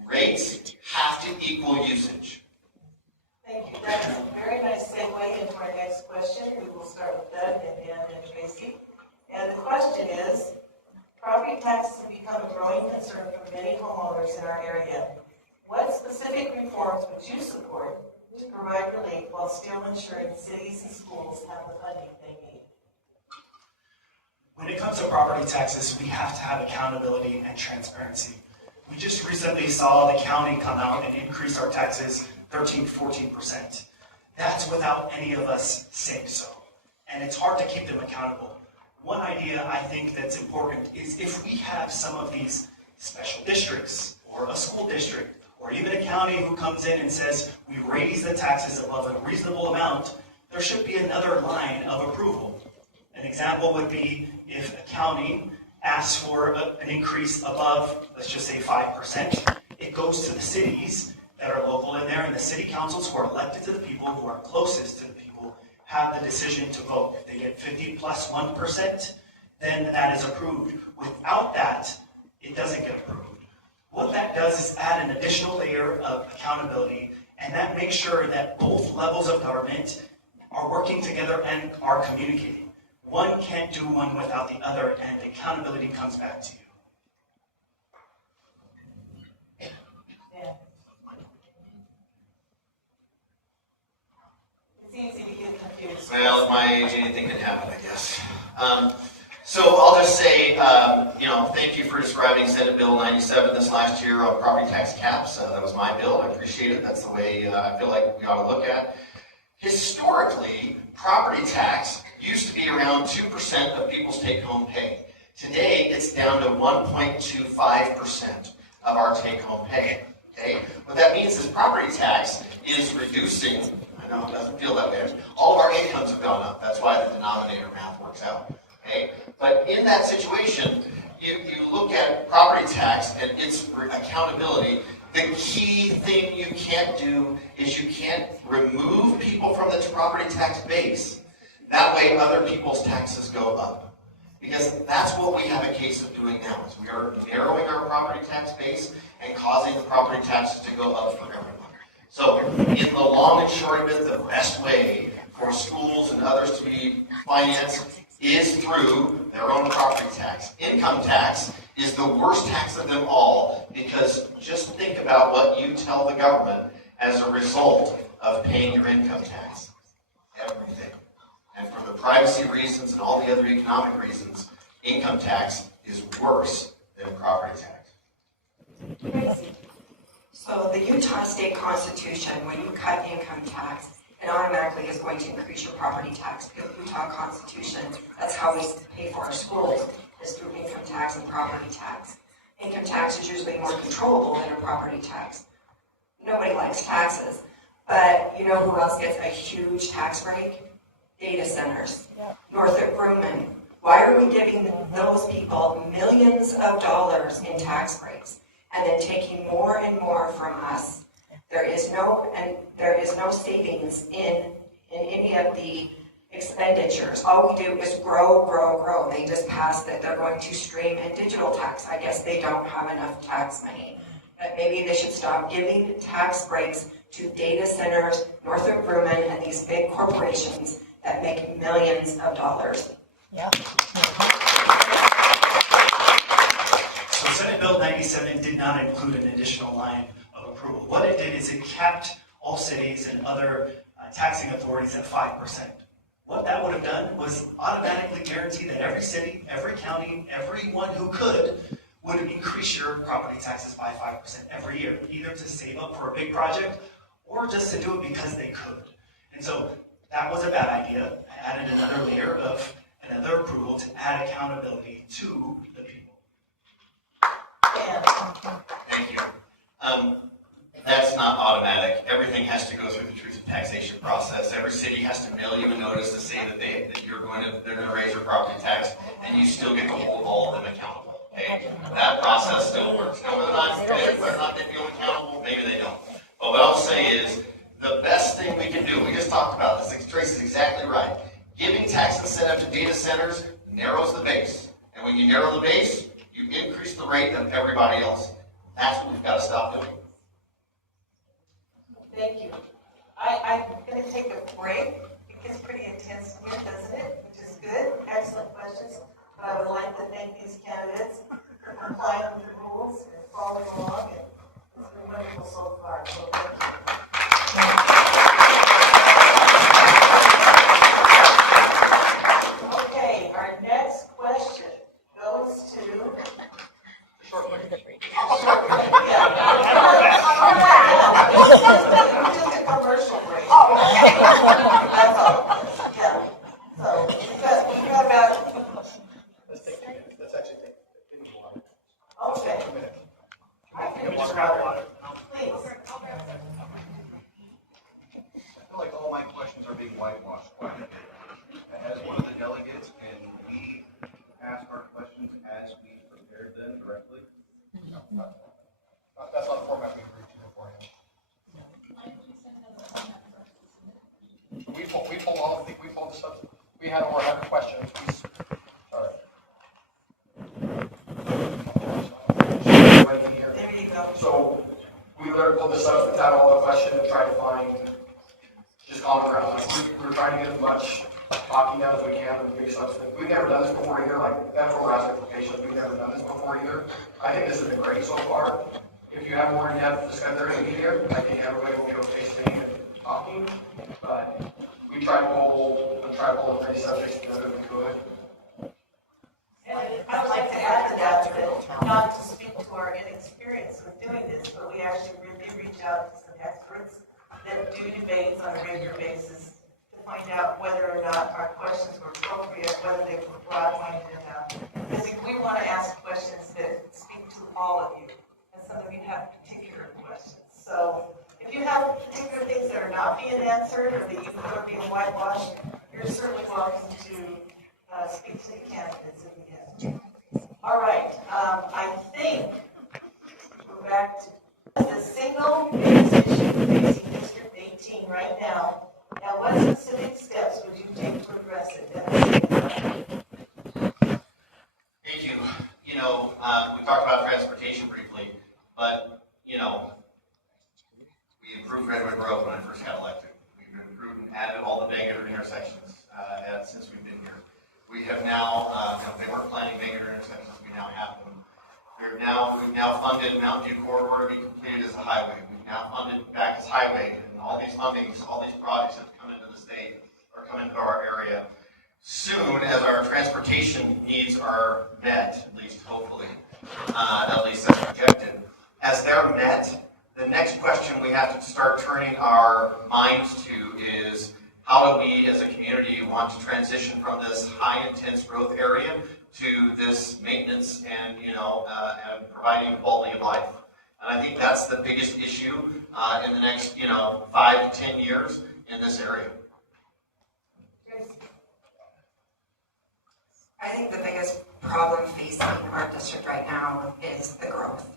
Rates have to equal usage. Thank you. That's a very nice segue into our next question. We will start with Doug and Dan and Tracie. And the question is, property taxes have become a growing concern for many homeowners in our area. What specific reforms would you support to provide relief while still ensuring cities and schools have the funding they need? When it comes to property taxes, we have to have accountability and transparency. We just recently saw the county come out and increase our taxes 13-14%. That's without any of us saying so. And it's hard to keep them accountable. One idea I think that's important is if we have some of these special districts or a school district or even a county who comes in and says we raise the taxes above a reasonable amount, there should be another line of approval. An example would be if a county asks for an increase above, let's just say 5%. it goes to the cities that are local in there, and the city councils who are elected to the people, who are closest to the people, have the decision to vote. If they get 50 plus 1%, then that is approved. Without that, it doesn't get approved. What that does is add an additional layer of accountability, and that makes sure that both levels of government are working together and are communicating. One can't do one without the other, and accountability comes back to you. Yeah. It's easy to get confused. Well, at my age, anything can happen, I guess. So I'll just say, thank you for describing Senate Bill 97 this last year on property tax caps. That was my bill. I appreciate it. That's the way I feel like we ought to look at. Historically, property tax used to be around 2% of people's take-home pay. Today, it's down to 1.25% of our take-home pay. Okay? What that means is property tax is reducing. I know it doesn't feel that way. All of our incomes have gone up. That's why the denominator math works out. Okay? But in that situation, you look at property tax and its accountability. The key thing you can't do is you can't remove people from the property tax base. That way other people's taxes go up. Because that's what we have a case of doing now, is we are narrowing our property tax base and causing the property taxes to go up for everyone. So in the long and short of it, the best way for schools and others to be financed is through their own property tax. Income tax is the worst tax of them all, because just think about what you tell the government as a result of paying your income tax. Everything. And for the privacy reasons and all the other economic reasons, income tax is worse than property tax. So the Utah State Constitution, when you cut income tax, it automatically is going to increase your property tax, because Utah Constitution, that's how we pay for our schools, is through income tax and property tax. Income tax is usually more controllable than a property tax. Nobody likes taxes, but you know who else gets a huge tax break? Data centers. Northrop Grumman. Why are we giving those people millions of dollars in tax breaks and then taking more and more from us? There is no savings in any of the expenditures. All we do is grow, grow, grow. They just passed that they're going to stream and digital tax. I guess they don't have enough tax money. But maybe they should stop giving tax breaks to data centers, Northrop Grumman, and these big corporations that make millions of dollars. Yeah. So Senate Bill 97 did not include an additional line of approval. What it did is it capped all cities and other taxing authorities at 5%. What that would have done was automatically guarantee that every city, every county, everyone who could would increase your property taxes by 5% every year, either to save up for a big project or just to do it because they could. And so that was a bad idea. I added another layer of another approval to add accountability to the people. Thank you. That's not automatic. Everything has to go through the truth in taxation process. Every city has to mail you a notice to say that they're going to raise your property tax, and you still get to hold all of them accountable. Okay? That process still works. Now, whether or not they feel accountable, maybe they don't. But what I'll say is, the best thing we can do, we just talked about this, Trace is exactly right. Giving tax incentive to data centers narrows the base. And when you narrow the base, you increase the rate of everybody else. That's what we've got to stop doing. Thank you. I'm going to take a break. It gets pretty intense here, doesn't it? Which is good. Excellent questions. But I would like to thank these candidates for complying with the rules and following along. And it's been wonderful so far. So thank you. Okay, our next question goes to. Just a commercial break. That's all. Yeah. So we got about. Let's actually take a water. Okay. I Can we think just grab water? please. I feel like all my questions are being whitewashed. As one of the delegates, can we ask our questions as we prepared them directly? That's not formal. the substance out of all the question and try to find just common ground. We're trying to get as much talking down as we can with the big substance. We've never done this before either, like federal RAS applications, we've never done this before either. I think this has been great so far. If you have more in-depth discussion, they're going to be here. I think everybody will be okay staying and talking, but we try to pull as many subjects together as we could. And I'd like to add to that, not to speak to our inexperience with doing this, but we actually really reach out to some experts that do debates on a regular basis to find out whether or not our questions were appropriate, whether they were broad-minded enough. Because we want to ask questions that speak to all of you, and some of you have particular questions. So if you have particular things that are not being answered or that you feel are being whitewashed, you're certainly welcome to speak to the candidates at the end. All right, I think we're back to the single biggest issue facing District 18 right now. Now, what specific steps would you take to address it? Thank you. You know, we talked about transportation briefly, but, you know, we improved Redwood Road when I first got elected. We've improved and added all the negative intersections since we've been here. We have now, they weren't planning negative intersections, we now have them. We've now funded Mountain View Corridor to be completed as a highway. We've now funded Backus Highway, and all these fundings, all these projects have come into the state, or come into our area. Soon as our transportation needs are met, at least hopefully, at least as projected, as they're met, the next question we have to start turning our minds to is, how do we as a community want to transition from this high intense growth area to this maintenance and, and providing quality of life? And I think that's the biggest issue in the next, 5 to 10 years in this area. I think the biggest problem facing our district right now is the growth.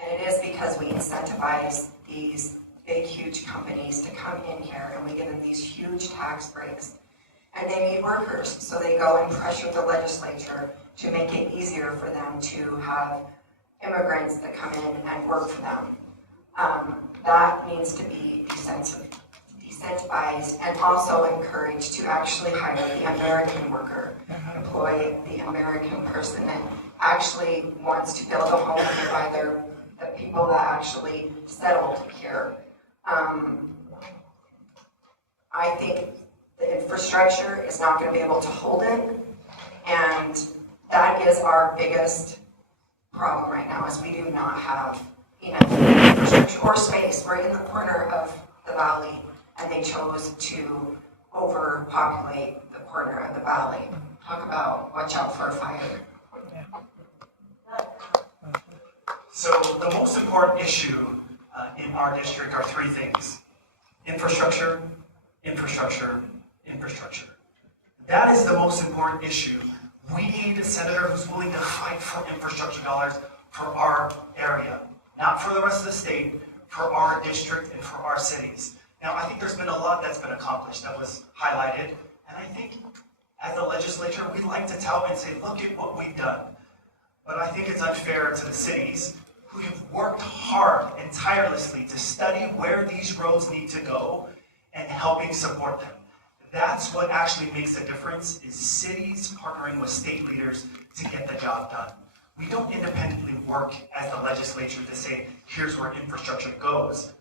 And it is because we incentivize these big, huge companies to come in here, and we give them these huge tax breaks. And they need workers, so they go and pressure the legislature to make it easier for them to have immigrants that come in and work for them. That needs to be incentivized and also encouraged to actually hire the American worker, employ the American person that actually wants to build a home here by the people that actually settled here. I think the infrastructure is not going to be able to hold it, and that is our biggest problem right now, is we do not have enough infrastructure or space. We're in the corner of the valley, and they chose to overpopulate the corner of the valley. Talk about watch out for a fire. So the most important issue in our district are 3 things: infrastructure, infrastructure, infrastructure. That is the most important issue. We need a senator who's willing to fight for infrastructure dollars for our area, not for the rest of the state, for our district and for our cities. Now, I think there's been a lot that's been accomplished that was highlighted, and I think as a legislature, we like to tout and say, look at what we've done. But I think it's unfair to the cities who have worked hard and tirelessly to study where these roads need to go and helping support them. That's what actually makes a difference, is cities partnering with state leaders to get the job done. We don't independently work as the legislature to say, here's where infrastructure goes.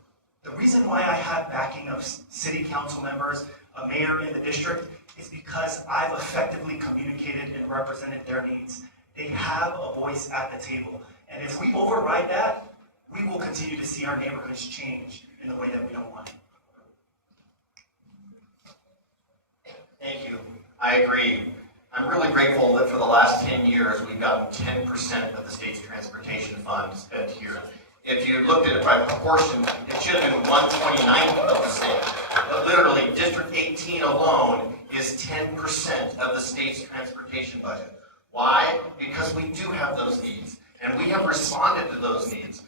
The reason why I have backing of city council members, a mayor in the district, is because I've effectively communicated and represented their needs. They have a voice at the table. And if we override that, we will continue to see our neighborhoods change in the way that we don't want it. Thank you. I agree. I'm really grateful that for the last 10 years, we've gotten 10% of the state's transportation fund spent here. If you looked at it by proportion, it should have been 1/29th of the state. But literally, District 18 alone is 10% of the state's transportation budget. Why? Because we do have those needs, and we have responded to those needs.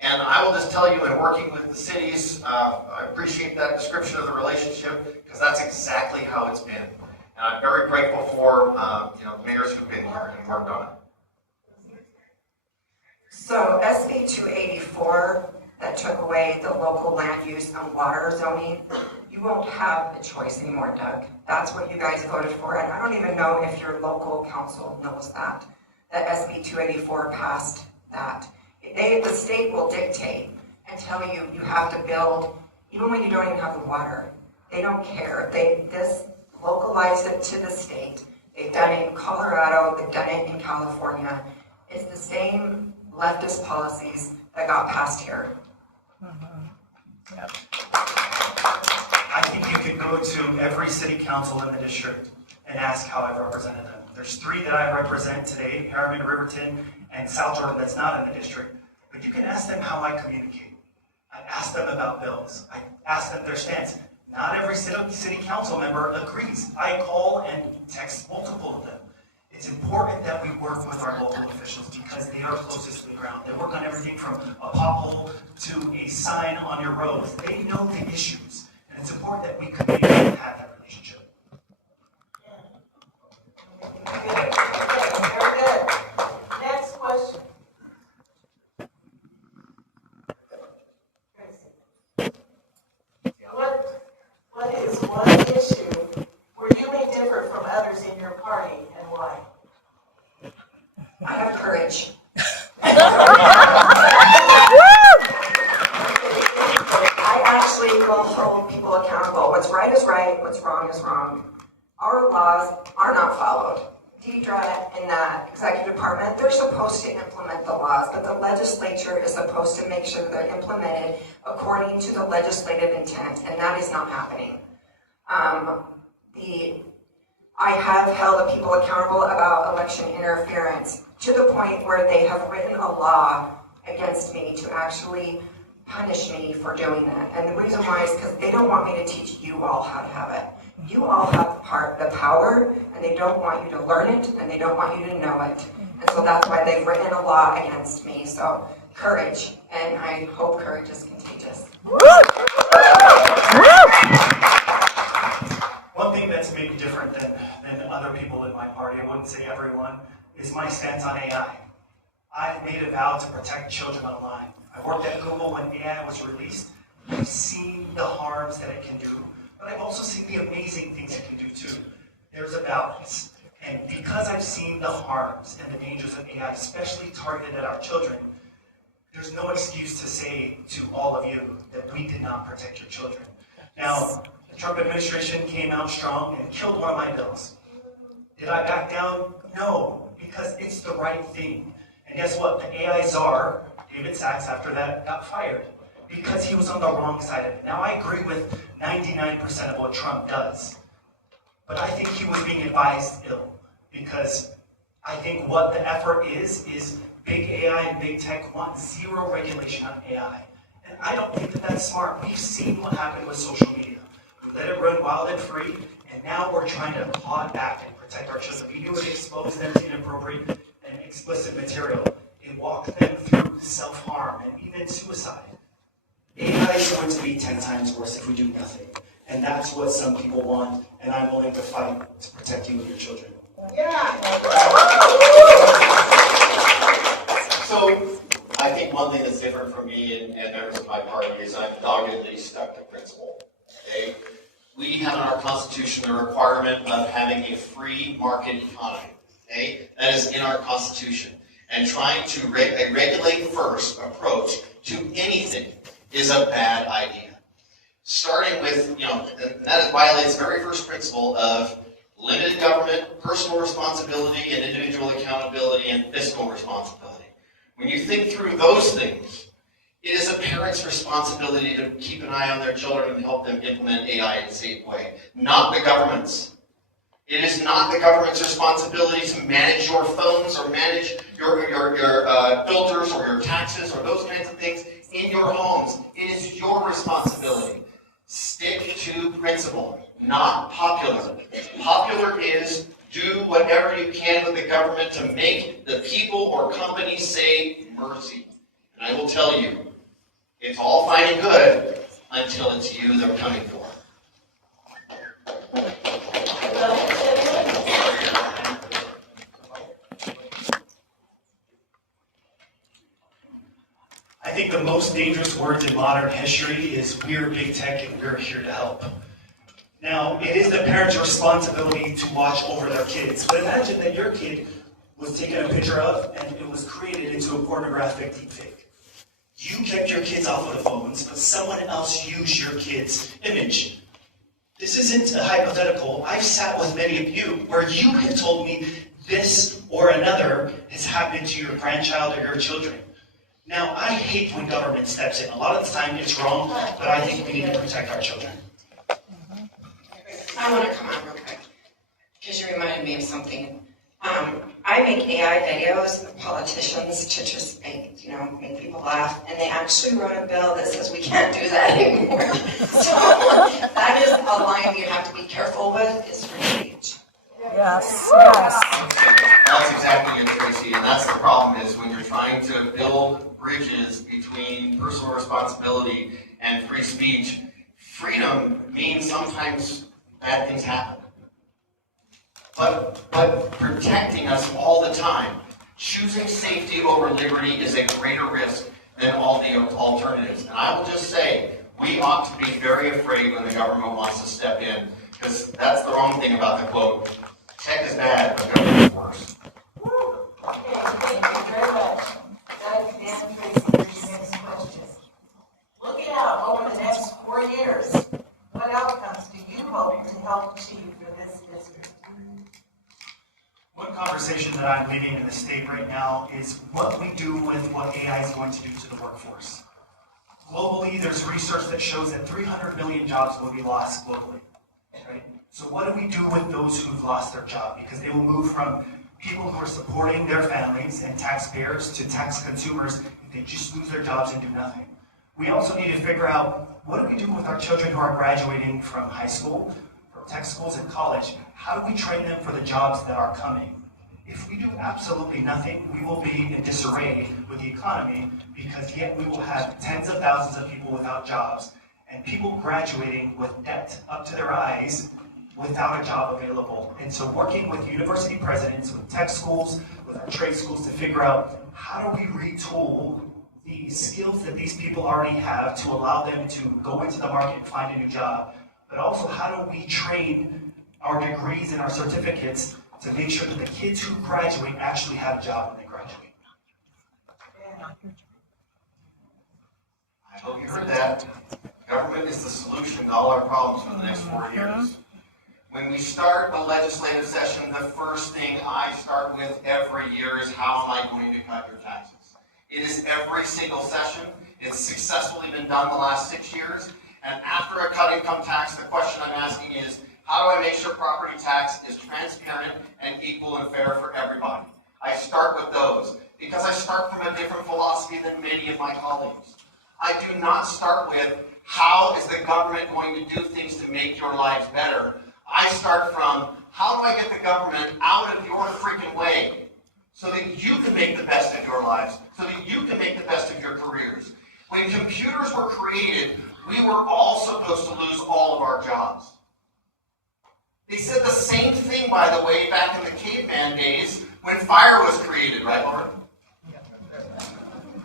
And I will just tell you, in working with the cities, I appreciate that description of the relationship, because that's exactly how it's been. And I'm very grateful for mayors who've been here and worked on it. So SB 284 that took away the local land use and water zoning, you won't have a choice anymore, Doug. That's what you guys voted for, and I don't even know if your local council knows that. The SB 284 passed that. The state will dictate and tell you you have to build, even when you don't even have the water. They don't care. This localized it to the state. They've done it in Colorado, they've done it in California. It's the same leftist policies that got passed here. I think you could go to every city council in the district and ask how I've represented them. There's 3 that I represent today, Harriman, Riverton, and South Jordan that's not in the district. But you can ask them how I communicate. I ask them about bills. I ask them their stance. Not every city council member agrees. I call and text multiple of them. It's important that we work with our local officials because they are closest to the ground. They work on everything from a pothole to a sign on your road. They know the issues. And it's important that we communicate and have that relationship. Okay, very good. Next question. What is one issue where you may differ from others in your party and why? I have courage. I actually will hold people accountable. What's right is right, what's wrong is wrong. Our laws are not followed. Deidre and that executive department, they're supposed to implement the laws, but the legislature is supposed to make sure that they're implemented according to the legislative intent, and that is not happening. I have held people accountable about election interference to the point where they have written a law against me to actually punish me for doing that. And the reason why is because they don't want me to teach you all how to have it. You all have the power, and they don't want you to learn it, and they don't want you to know it. And so that's why they've written a law against me. So courage, and I hope courage is contagious. One thing that's maybe different than other people in my party, I wouldn't say everyone, is my stance on AI. I've made a vow to protect children online. I worked at Google when AI was released. I've seen the harms that it can do, but I've also seen the amazing things it can do too. There's a balance. And because I've seen the harms and the dangers of AI, especially targeted at our children, there's no excuse to say to all of you that we did not protect your children. Now, the Trump administration came out strong and killed one of my bills. Did I back down? No, because it's the right thing. And guess what? The AI czar, David Sachs, after that, got fired because he was on the wrong side of it. Now, I agree with 99% of what Trump does, but I think he was being advised ill because I think what the effort is big AI and big tech want zero regulation on AI. And I don't think that that's smart. We've seen what happened with social media. We let it run wild and free, and now we're trying to claw it back and protect our children. We knew it exposed them to inappropriate and explicit material. It walked them through self-harm and even suicide. AI is going to be 10 times worse if we do nothing. And that's what some people want, and I'm willing to fight to protect you and your children. So, I think one thing that's different from me and members of my party is I'm doggedly stuck to principle. Okay? We have in our Constitution the requirement of having a free market economy. Okay? That is in our Constitution. And trying to a regulate first approach to anything is a bad idea. Starting with, that violates the very first principle of limited government, personal responsibility, and individual accountability, and fiscal responsibility. When you think through those things, it is a parent's responsibility to keep an eye on their children and help them implement AI in a safe way, not the government's. It is not the government's responsibility to manage your phones or manage your filters or your taxes or those kinds of things in your homes. It is your responsibility. Stick to principle, not popular. Popular is do whatever you can with the government to make the people or companies say mercy. And I will tell you, it's all fine and good until it's you they're coming for. I think the most dangerous words in modern history is we're big tech and we're here to help. Now, it is the parents' responsibility to watch over their kids, but imagine that your kid was taken a picture of and it was created into a pornographic deepfake. You kept your kids off of the phones, but someone else used your kid's image. This isn't a hypothetical. I've sat with many of you where you have told me this or another has happened to your grandchild or your children. Now, I hate when government steps in. A lot of the time it's wrong, but I think we need to protect our children. I want to come on real quick, because you reminded me of something. I make AI videos of politicians to just make people laugh, and they actually wrote a bill that says we can't do that anymore. So that is a line you have to be careful with, is free speech. Yes, yes. That's exactly it, Tracie, and that's the problem is when you're trying to build bridges between personal responsibility and free speech, freedom means sometimes bad things happen. But protecting us all the time, choosing safety over liberty is a greater risk than all the alternatives. And I will just say, we ought to be very afraid when the government wants to step in, because that's the wrong thing about the quote. Tech is bad, but government is worse. Okay, thank you very much. Doug and Tracie, your next question. Looking out over the next 4 years, what outcomes do you hope to help achieve for this district? One conversation that I'm leading in the state right now is what we do with what AI is going to do to the workforce. Globally, there's research that shows that 300 million jobs will be lost globally. Right? So what do we do with those who've lost their job? Because they will move from people who are supporting their families and taxpayers to tax consumers if they just lose their jobs and do nothing. We also need to figure out what do we do with our children who are graduating from high school, from tech schools and college. How do we train them for the jobs that are coming? If we do absolutely nothing, we will be in disarray with the economy because yet we will have tens of thousands of people without jobs and people graduating with debt up to their eyes without a job available. And so working with university presidents, with tech schools, with our trade schools to figure out how do we retool the skills that these people already have to allow them to go into the market and find a new job, but also how do we train our degrees and our certificates to make sure that the kids who graduate actually have a job when they graduate. I hope you heard that. Government is the solution to all our problems for the next 4 years. When we start a legislative session, the first thing I start with every year is how am I going to cut your taxes? It is every single session. It's successfully been done the last 6 years. And after I cut income tax, the question I'm asking is, how do I make sure property tax is transparent and equal and fair for everybody? I start with those because I start from a different philosophy than many of my colleagues. I do not start with how is the government going to do things to make your lives better. I start from how do I get the government out of your freaking way so that you can make the best of your lives, so that you can make the best of your careers. When computers were created, we were all supposed to lose all of our jobs. They said the same thing, by the way, back in the caveman days when fire was created, right, Lauren?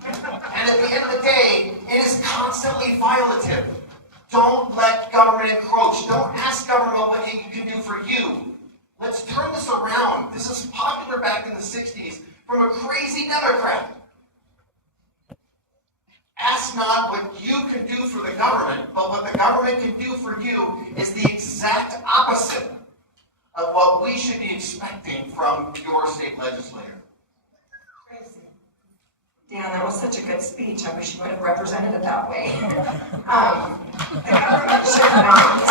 And at the end of the day, it is constantly violative. Don't let government encroach. Don't ask government what it can do for you. Let's turn this around. This is popular back in the 60s from a crazy Democrat. Ask not what you can do for the government, but what the government can do for you is the exact opposite of what we should be expecting from your state legislator. Dan, that was such a good speech. I wish you would have represented it that way. The government should not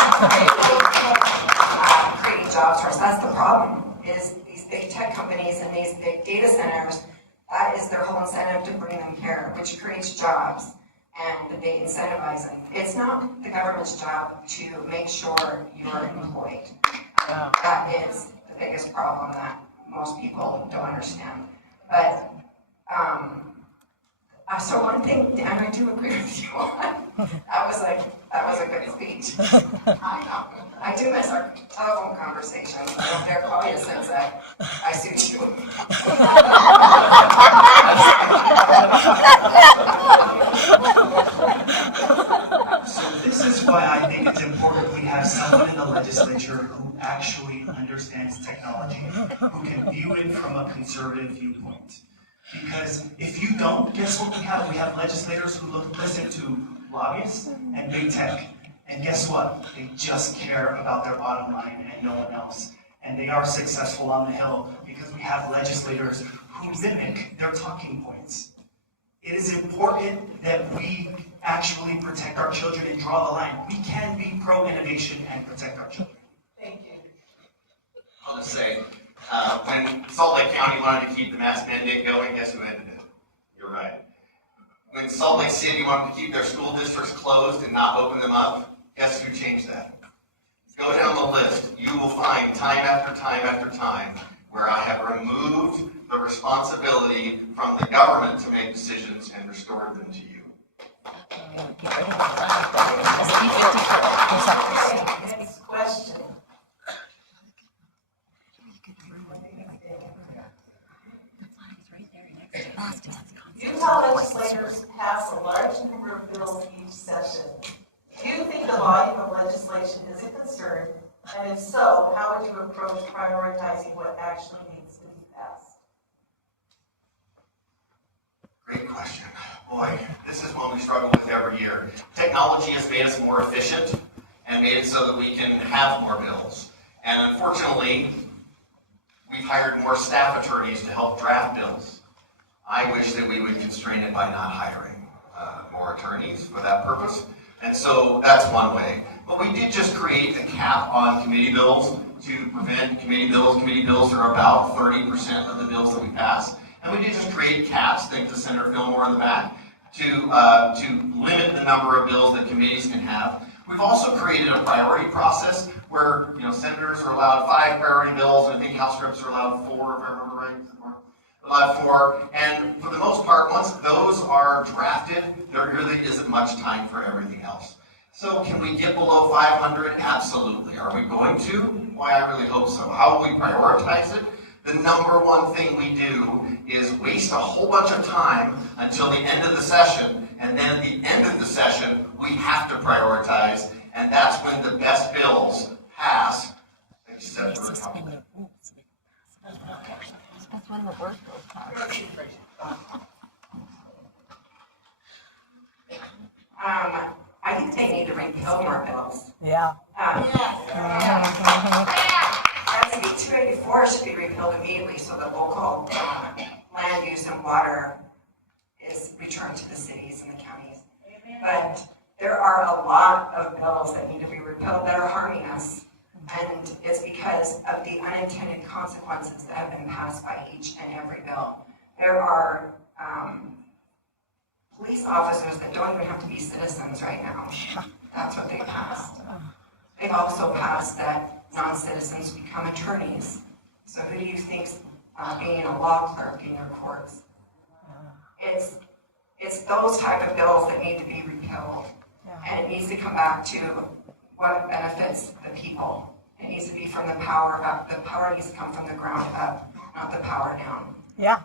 create jobs for us. That's the problem, is these big tech companies and these big data centers, that is their whole incentive to bring them here, which creates jobs, and they incentivize them. It's not the government's job to make sure you're employed. That is the biggest problem that most people don't understand. But, so one thing, and I do agree with you on, that was a good speech. I do miss our telephone conversations. I don't dare call you since I suit you. actually understands technology, who can view it from a conservative viewpoint. Because if you don't, guess what we have? We have legislators who listen to lobbyists and big tech. And guess what? They just care about their bottom line and no one else. And they are successful on the Hill because we have legislators who mimic their talking points. It is important that we actually protect our children and draw the line. We can be pro-innovation and protect our children. Thank you. I'll just say, when Salt Lake County wanted to keep the mask mandate going, guess who ended it? You're right. When Salt Lake City wanted to keep their school districts closed and not open them up, guess who changed that? Go down the list. You will find time after time after time where I have removed the responsibility from the government to make decisions and restored them to you. Next question. Utah legislators pass a large number of bills each session. Do you think the volume of legislation is a concern? And if so, how would you approach prioritizing what actually needs to be passed? Great question. Boy, this is one we struggle with every year. Technology has made us more efficient and made it so that we can have more bills. And unfortunately, we've hired more staff attorneys to help draft bills. I wish that we would constrain it by not hiring more attorneys for that purpose. And so that's one way. But we did just create a cap on committee bills to prevent committee bills. Committee bills are about 30% of the bills that we pass. And we did just create caps, thanks to Senator Fillmore in the back, to limit the number of bills that committees can have. We've also created a priority process where senators are allowed 5 priority bills, and I think House reps are allowed 4, if I remember right. Allowed 4, and for the most part, once those are drafted, there really isn't much time for everything else. So can we get below 500? Absolutely. Are we going to? Why, I really hope so. How will we prioritize it? The number one thing we do is waste a whole bunch of time until the end of the session, and then at the end of the session, we have to prioritize, and that's when the best bills pass, except for Republicans. That's when the worst bills pass. I think they need to repeal more bills. Yeah. SB 284 should be repealed immediately so that local land use and water is returned to the cities and the counties. But there are a lot of bills that need to be repealed that are harming us. And it's because of the unintended consequences that have been passed by each and every bill. There are police officers that don't even have to be citizens right now. That's what they passed. They've also passed that non-citizens become attorneys. So who do you think's being a law clerk in your courts? It's those type of bills that need to be repealed. And it needs to come back to what benefits the people. It needs to be from the power up. The power needs to come from the ground up, not the power down. Yeah.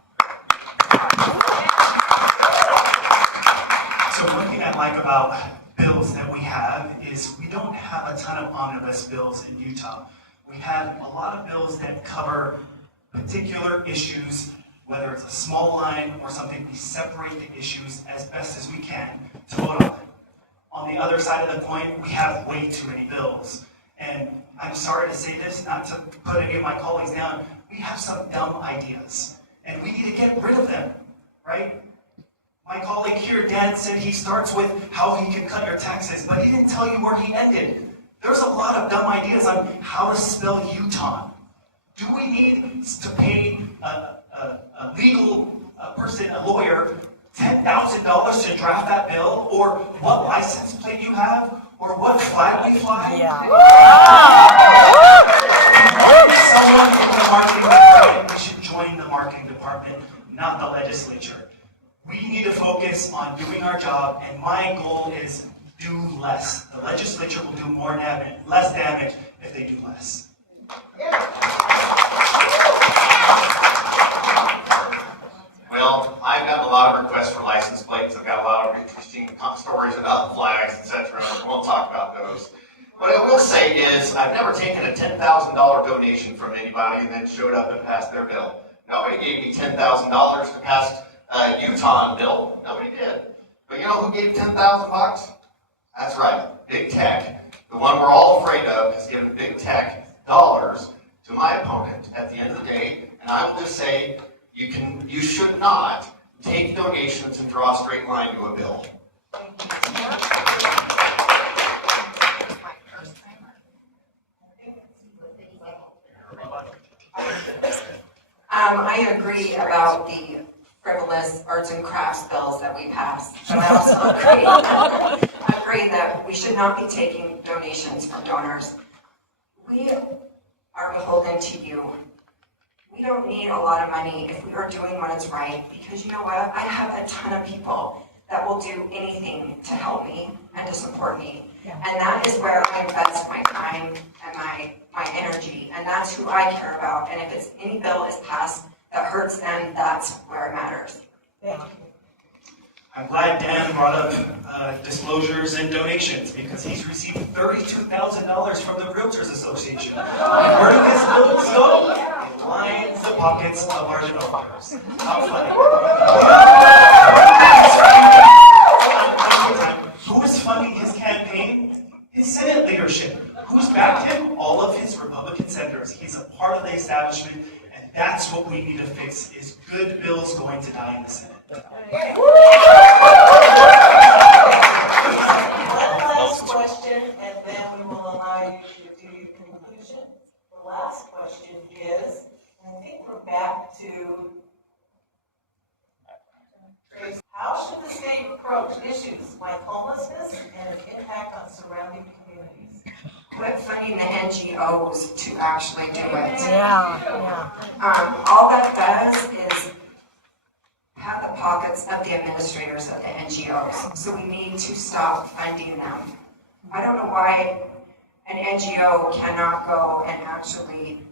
So one thing I like about bills that we have is we don't have a ton of omnibus bills in Utah. We have a lot of bills that cover particular issues, whether it's a small line or something. We separate the issues as best as we can to vote on them. On the other side of the coin, we have way too many bills. And I'm sorry to say this, not to put any of my colleagues down, we have some dumb ideas. And we need to get rid of them, right? My colleague here, Dan, said he starts with how he can cut your taxes, but he didn't tell you where he ended. There's a lot of dumb ideas on how to spell Utah. Do we need to pay a legal person, a lawyer, $10,000 to draft that bill, or what license plate you have, or what flag we fly? Yeah. Someone in the marketing department should join the marketing department, not the legislature. We need to focus on doing our job, and my goal is do less. The legislature will do more damage, less damage if they do less. Well, I've gotten a lot of requests for license plates. I've got a lot of interesting stories about flags, etc. I won't talk about those. What I will say is, I've never taken a $10,000 donation from anybody and then showed up and passed their bill. Nobody gave me $10,000 to pass Utah bill. Nobody did. But you know who gave $10,000 bucks? That's right, big tech. The one we're all afraid of has given big tech dollars to my opponent at the end of the day. And I will just say, you should not take donations and draw a straight line to a bill. I agree about the frivolous arts and crafts bills that we passed, but I also agree that we should not be taking donations from donors. We are beholden to you. We don't need a lot of money if we are doing what is right, because you know what? I have a ton of people that will do anything to help me and to support me. And that is where I invest my time and my energy, and that's who I care about. And if it's any bill is passed that hurts them, that's where it matters. I'm glad Dan brought up disclosures and donations, because he's received $32,000 from the Realtors Association. And where do his bills go? It lines the pockets of our developers. How funny. Who is funding his campaign? His Senate leadership. Who's backed him? All of his Republican senators. He's a part of the establishment, and that's what we need to fix, is good bills going to die in the Senate. One last question, and then we will allow you to do your conclusion. The last question is, and I think we're back to Tracie. How should the state approach issues like homelessness and its impact on surrounding communities? Quit funding the NGOs to actually do it. Yeah. All that does is pat the pockets of the administrators of the NGOs. So we need to stop funding them. I don't know why an NGO cannot go and actually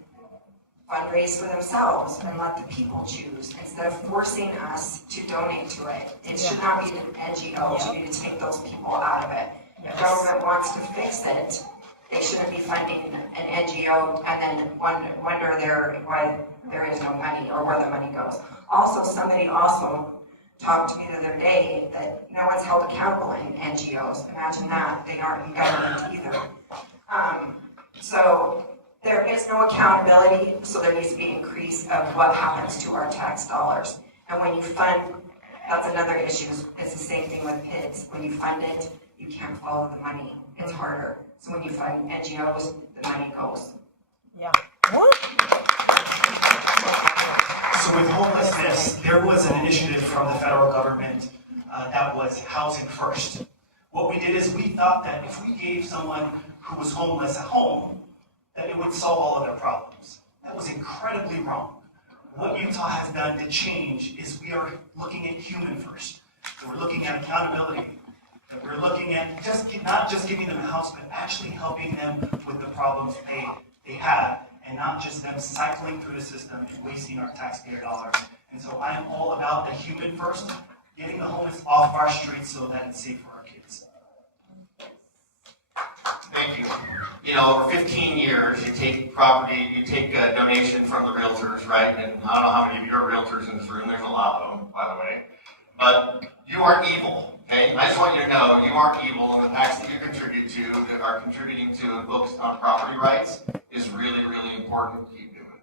fundraise for themselves and let the people choose instead of forcing us to donate to it. It should not be the NGOs. You need to take those people out of it. If the government wants to fix it, they shouldn't be funding an NGO and then wonder why there is no money or where the money goes. Also, somebody also talked to me the other day that no one's held accountable in NGOs. Imagine that. They aren't in government either. So there is no accountability, so there needs to be an increase of what happens to our tax dollars. And when you fund, that's another issue. It's the same thing with PIDS. When you fund it, you can't follow the money. It's harder. So when you fund NGOs, the money goes. Yeah. So with homelessness, there was an initiative from the federal government that was housing first. What we did is we thought that if we gave someone who was homeless a home, that it would solve all of their problems. That was incredibly wrong. What Utah has done to change is we are looking at human first. So we're looking at accountability. That we're looking at not just giving them a house, but actually helping them with the problems they have, and not just them cycling through the system and wasting our taxpayer dollars. And so I am all about the human first, getting the homeless off our streets so that it's safe for our kids. Thank you. You know, over 15 years, you take property, you take a donation from the realtors, right? And I don't know how many of you are realtors in this room. There's a lot of them, by the way. But you aren't evil, okay? I just want you to know you aren't evil, and the tax that you contribute to, that are contributing to and focused on property rights, is really, really important to keep doing.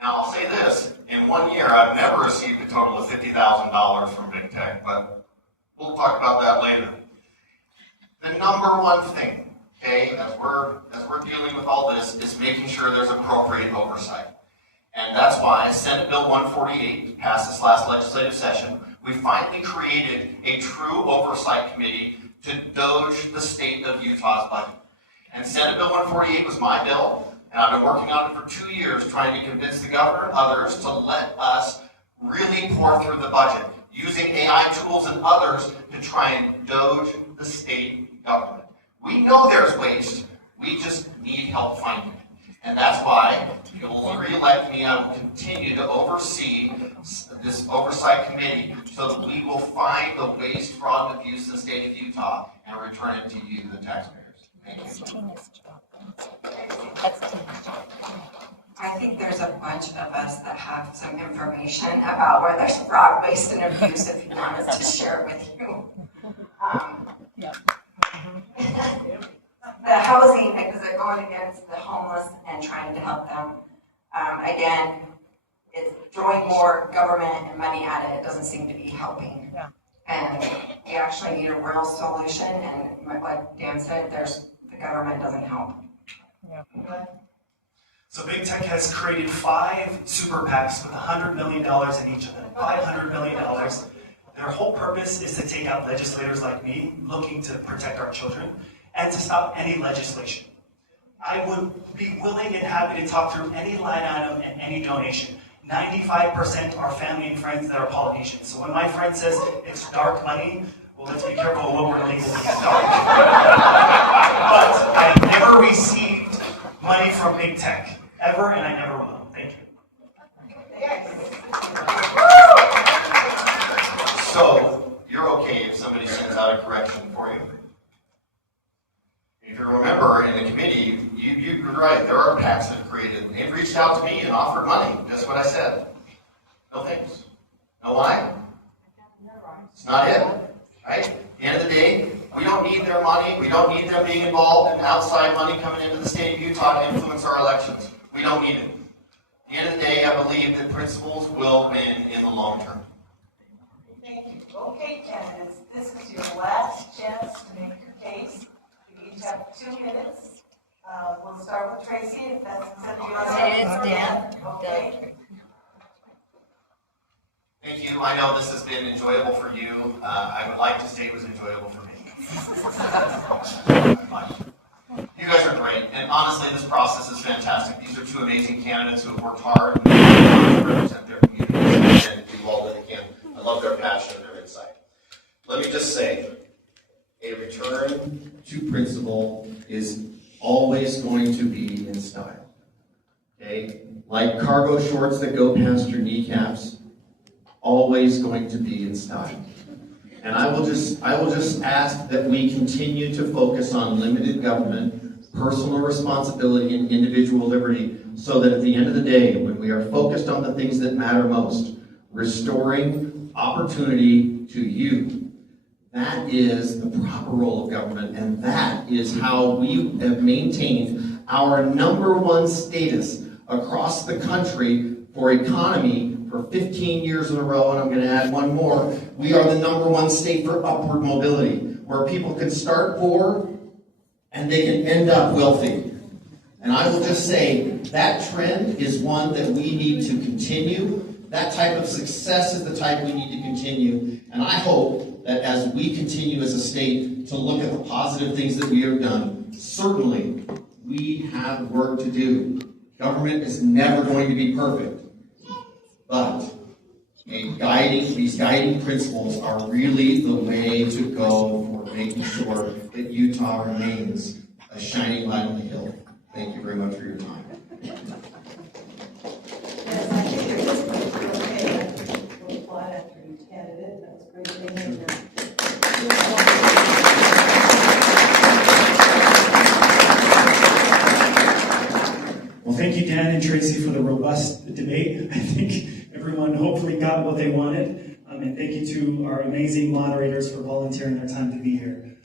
Now, I'll say this. In 1 year, I've never received a total of $50,000 from Big Tech, but we'll talk about that later. The number one thing, okay, as we're dealing with all this, is making sure there's appropriate oversight. And that's why Senate Bill 148 passed this last legislative session. We finally created a true oversight committee to doge the state of Utah's budget. And Senate Bill 148 was my bill, and I've been working on it for 2 years trying to convince the governor and others to let us really pour through the budget, using AI tools and others to try and doge the state government. We know there's waste, we just need help finding it. And that's why, if you will re-elect me, I will continue to oversee this oversight committee so that we will find the waste, fraud, and abuse in the state of Utah and return it to you, the taxpayers. It's Tina's job. That's Tina's job. I think there's a bunch of us that have some information about where there's fraud, waste, and abuse if you want us to share it with you. The housing, because they're going against the homeless and trying to help them. Again, it's throwing more government and money at it. It doesn't seem to be helping. Yeah. And we actually need a real solution, and like Dan said, the government doesn't help. Yeah. So Big Tech has created 5 super PACs with $100 million in each of them, $500 million. Their whole purpose is to take out legislators like me looking to protect our children and to stop any legislation. I would be willing and happy to talk through any line item and any donation. 95% are family and friends that are Polynesians. So when my friend says it's dark money, well, let's be careful what we're legally dark. But I've never received money from Big Tech, ever, and I never will. Thank you. So, you're okay if somebody sends out a correction for you? If you remember, in the committee, you're right, there are PACs that are created, and they've reached out to me and offered money. That's what I said. No thanks. Know why? It's not it, right? At the end of the day, we don't need their money. We don't need them being involved in outside money coming into the state of Utah to influence our elections. We don't need it. At the end of the day, I believe that principles will win in the long term. Thank you. Okay, candidates, this is your last chance to make your case. You each have 2 minutes. We'll start with Tracie, if that's something you want to say. It's Dan. Okay. Thank you. I know this has been enjoyable for you. I would like to say it was enjoyable for me. You guys are great, and honestly, this process is fantastic. These are 2 amazing candidates who have worked hard to represent their communities and do all that they can. I love their passion and their insight. Let me just say, a return to principle is always going to be in style. Okay? Like cargo shorts that go past your kneecaps, always going to be in style. And I will just ask that we continue to focus on limited government, personal responsibility, and individual liberty, so that at the end of the day, when we are focused on the things that matter most, restoring opportunity to you, that is the proper role of government, and that is how we have maintained our #1 status across the country for economy for 15 years in a row, and I'm going to add one more. We are the #1 state for upward mobility, where people can start poor and they can end up wealthy. And I will just say that trend is one that we need to continue. That type of success is the type we need to continue. And I hope that as we continue as a state to look at the positive things that we have done, certainly we have work to do. Government is never going to be perfect. But these guiding principles are really the way to go for making sure that Utah remains a shining light on the hill. Thank you very much for your time. Yes, I think at this point we're okay. We'll apply after each candidate. That's great. Thank you. Well, thank you, Dan and Tracie, for the robust debate. I think everyone hopefully got what they wanted. And thank you to our amazing moderators for volunteering their time to be here.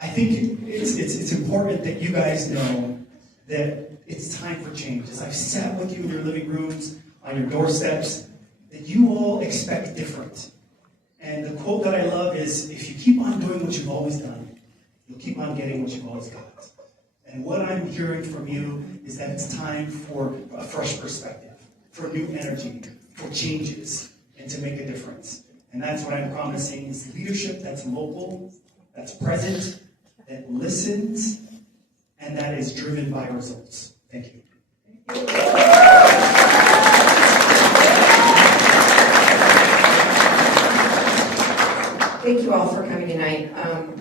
I think it's important that you guys know that it's time for change. As I've sat with you in your living rooms, on your doorsteps, that you all expect different. And the quote that I love is, if you keep on doing what you've always done, you'll keep on getting what you've always got. And what I'm hearing from you is that it's time for a fresh perspective, for new energy, for changes, and to make a difference. And that's what I'm promising is leadership that's local, that's present, that listens, and that is driven by results. Thank you. Thank you all for coming tonight.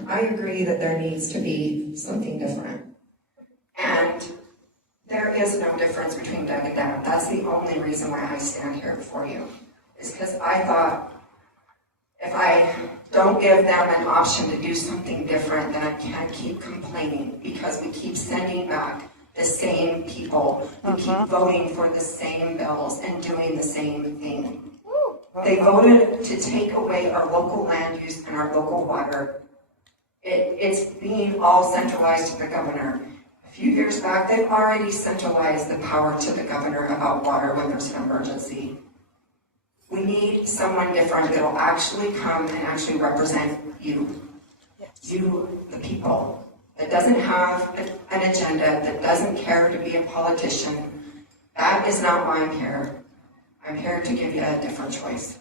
I agree that there needs to be something different. And there is no difference between Doug and Dan. That's the only reason why I stand here before you. Is because I thought If I don't give them an option to do something different, then I can't keep complaining because we keep sending back the same people who keep voting for the same bills and doing the same thing. They voted to take away our local land use and our local water. It's being all centralized to the governor. A few years back, they've already centralized the power to the governor about water when there's an emergency. We need someone different that will actually come and actually represent you. You, the people. That doesn't have an agenda, that doesn't care to be a politician. That is not why I'm here. I'm here to give you a different choice.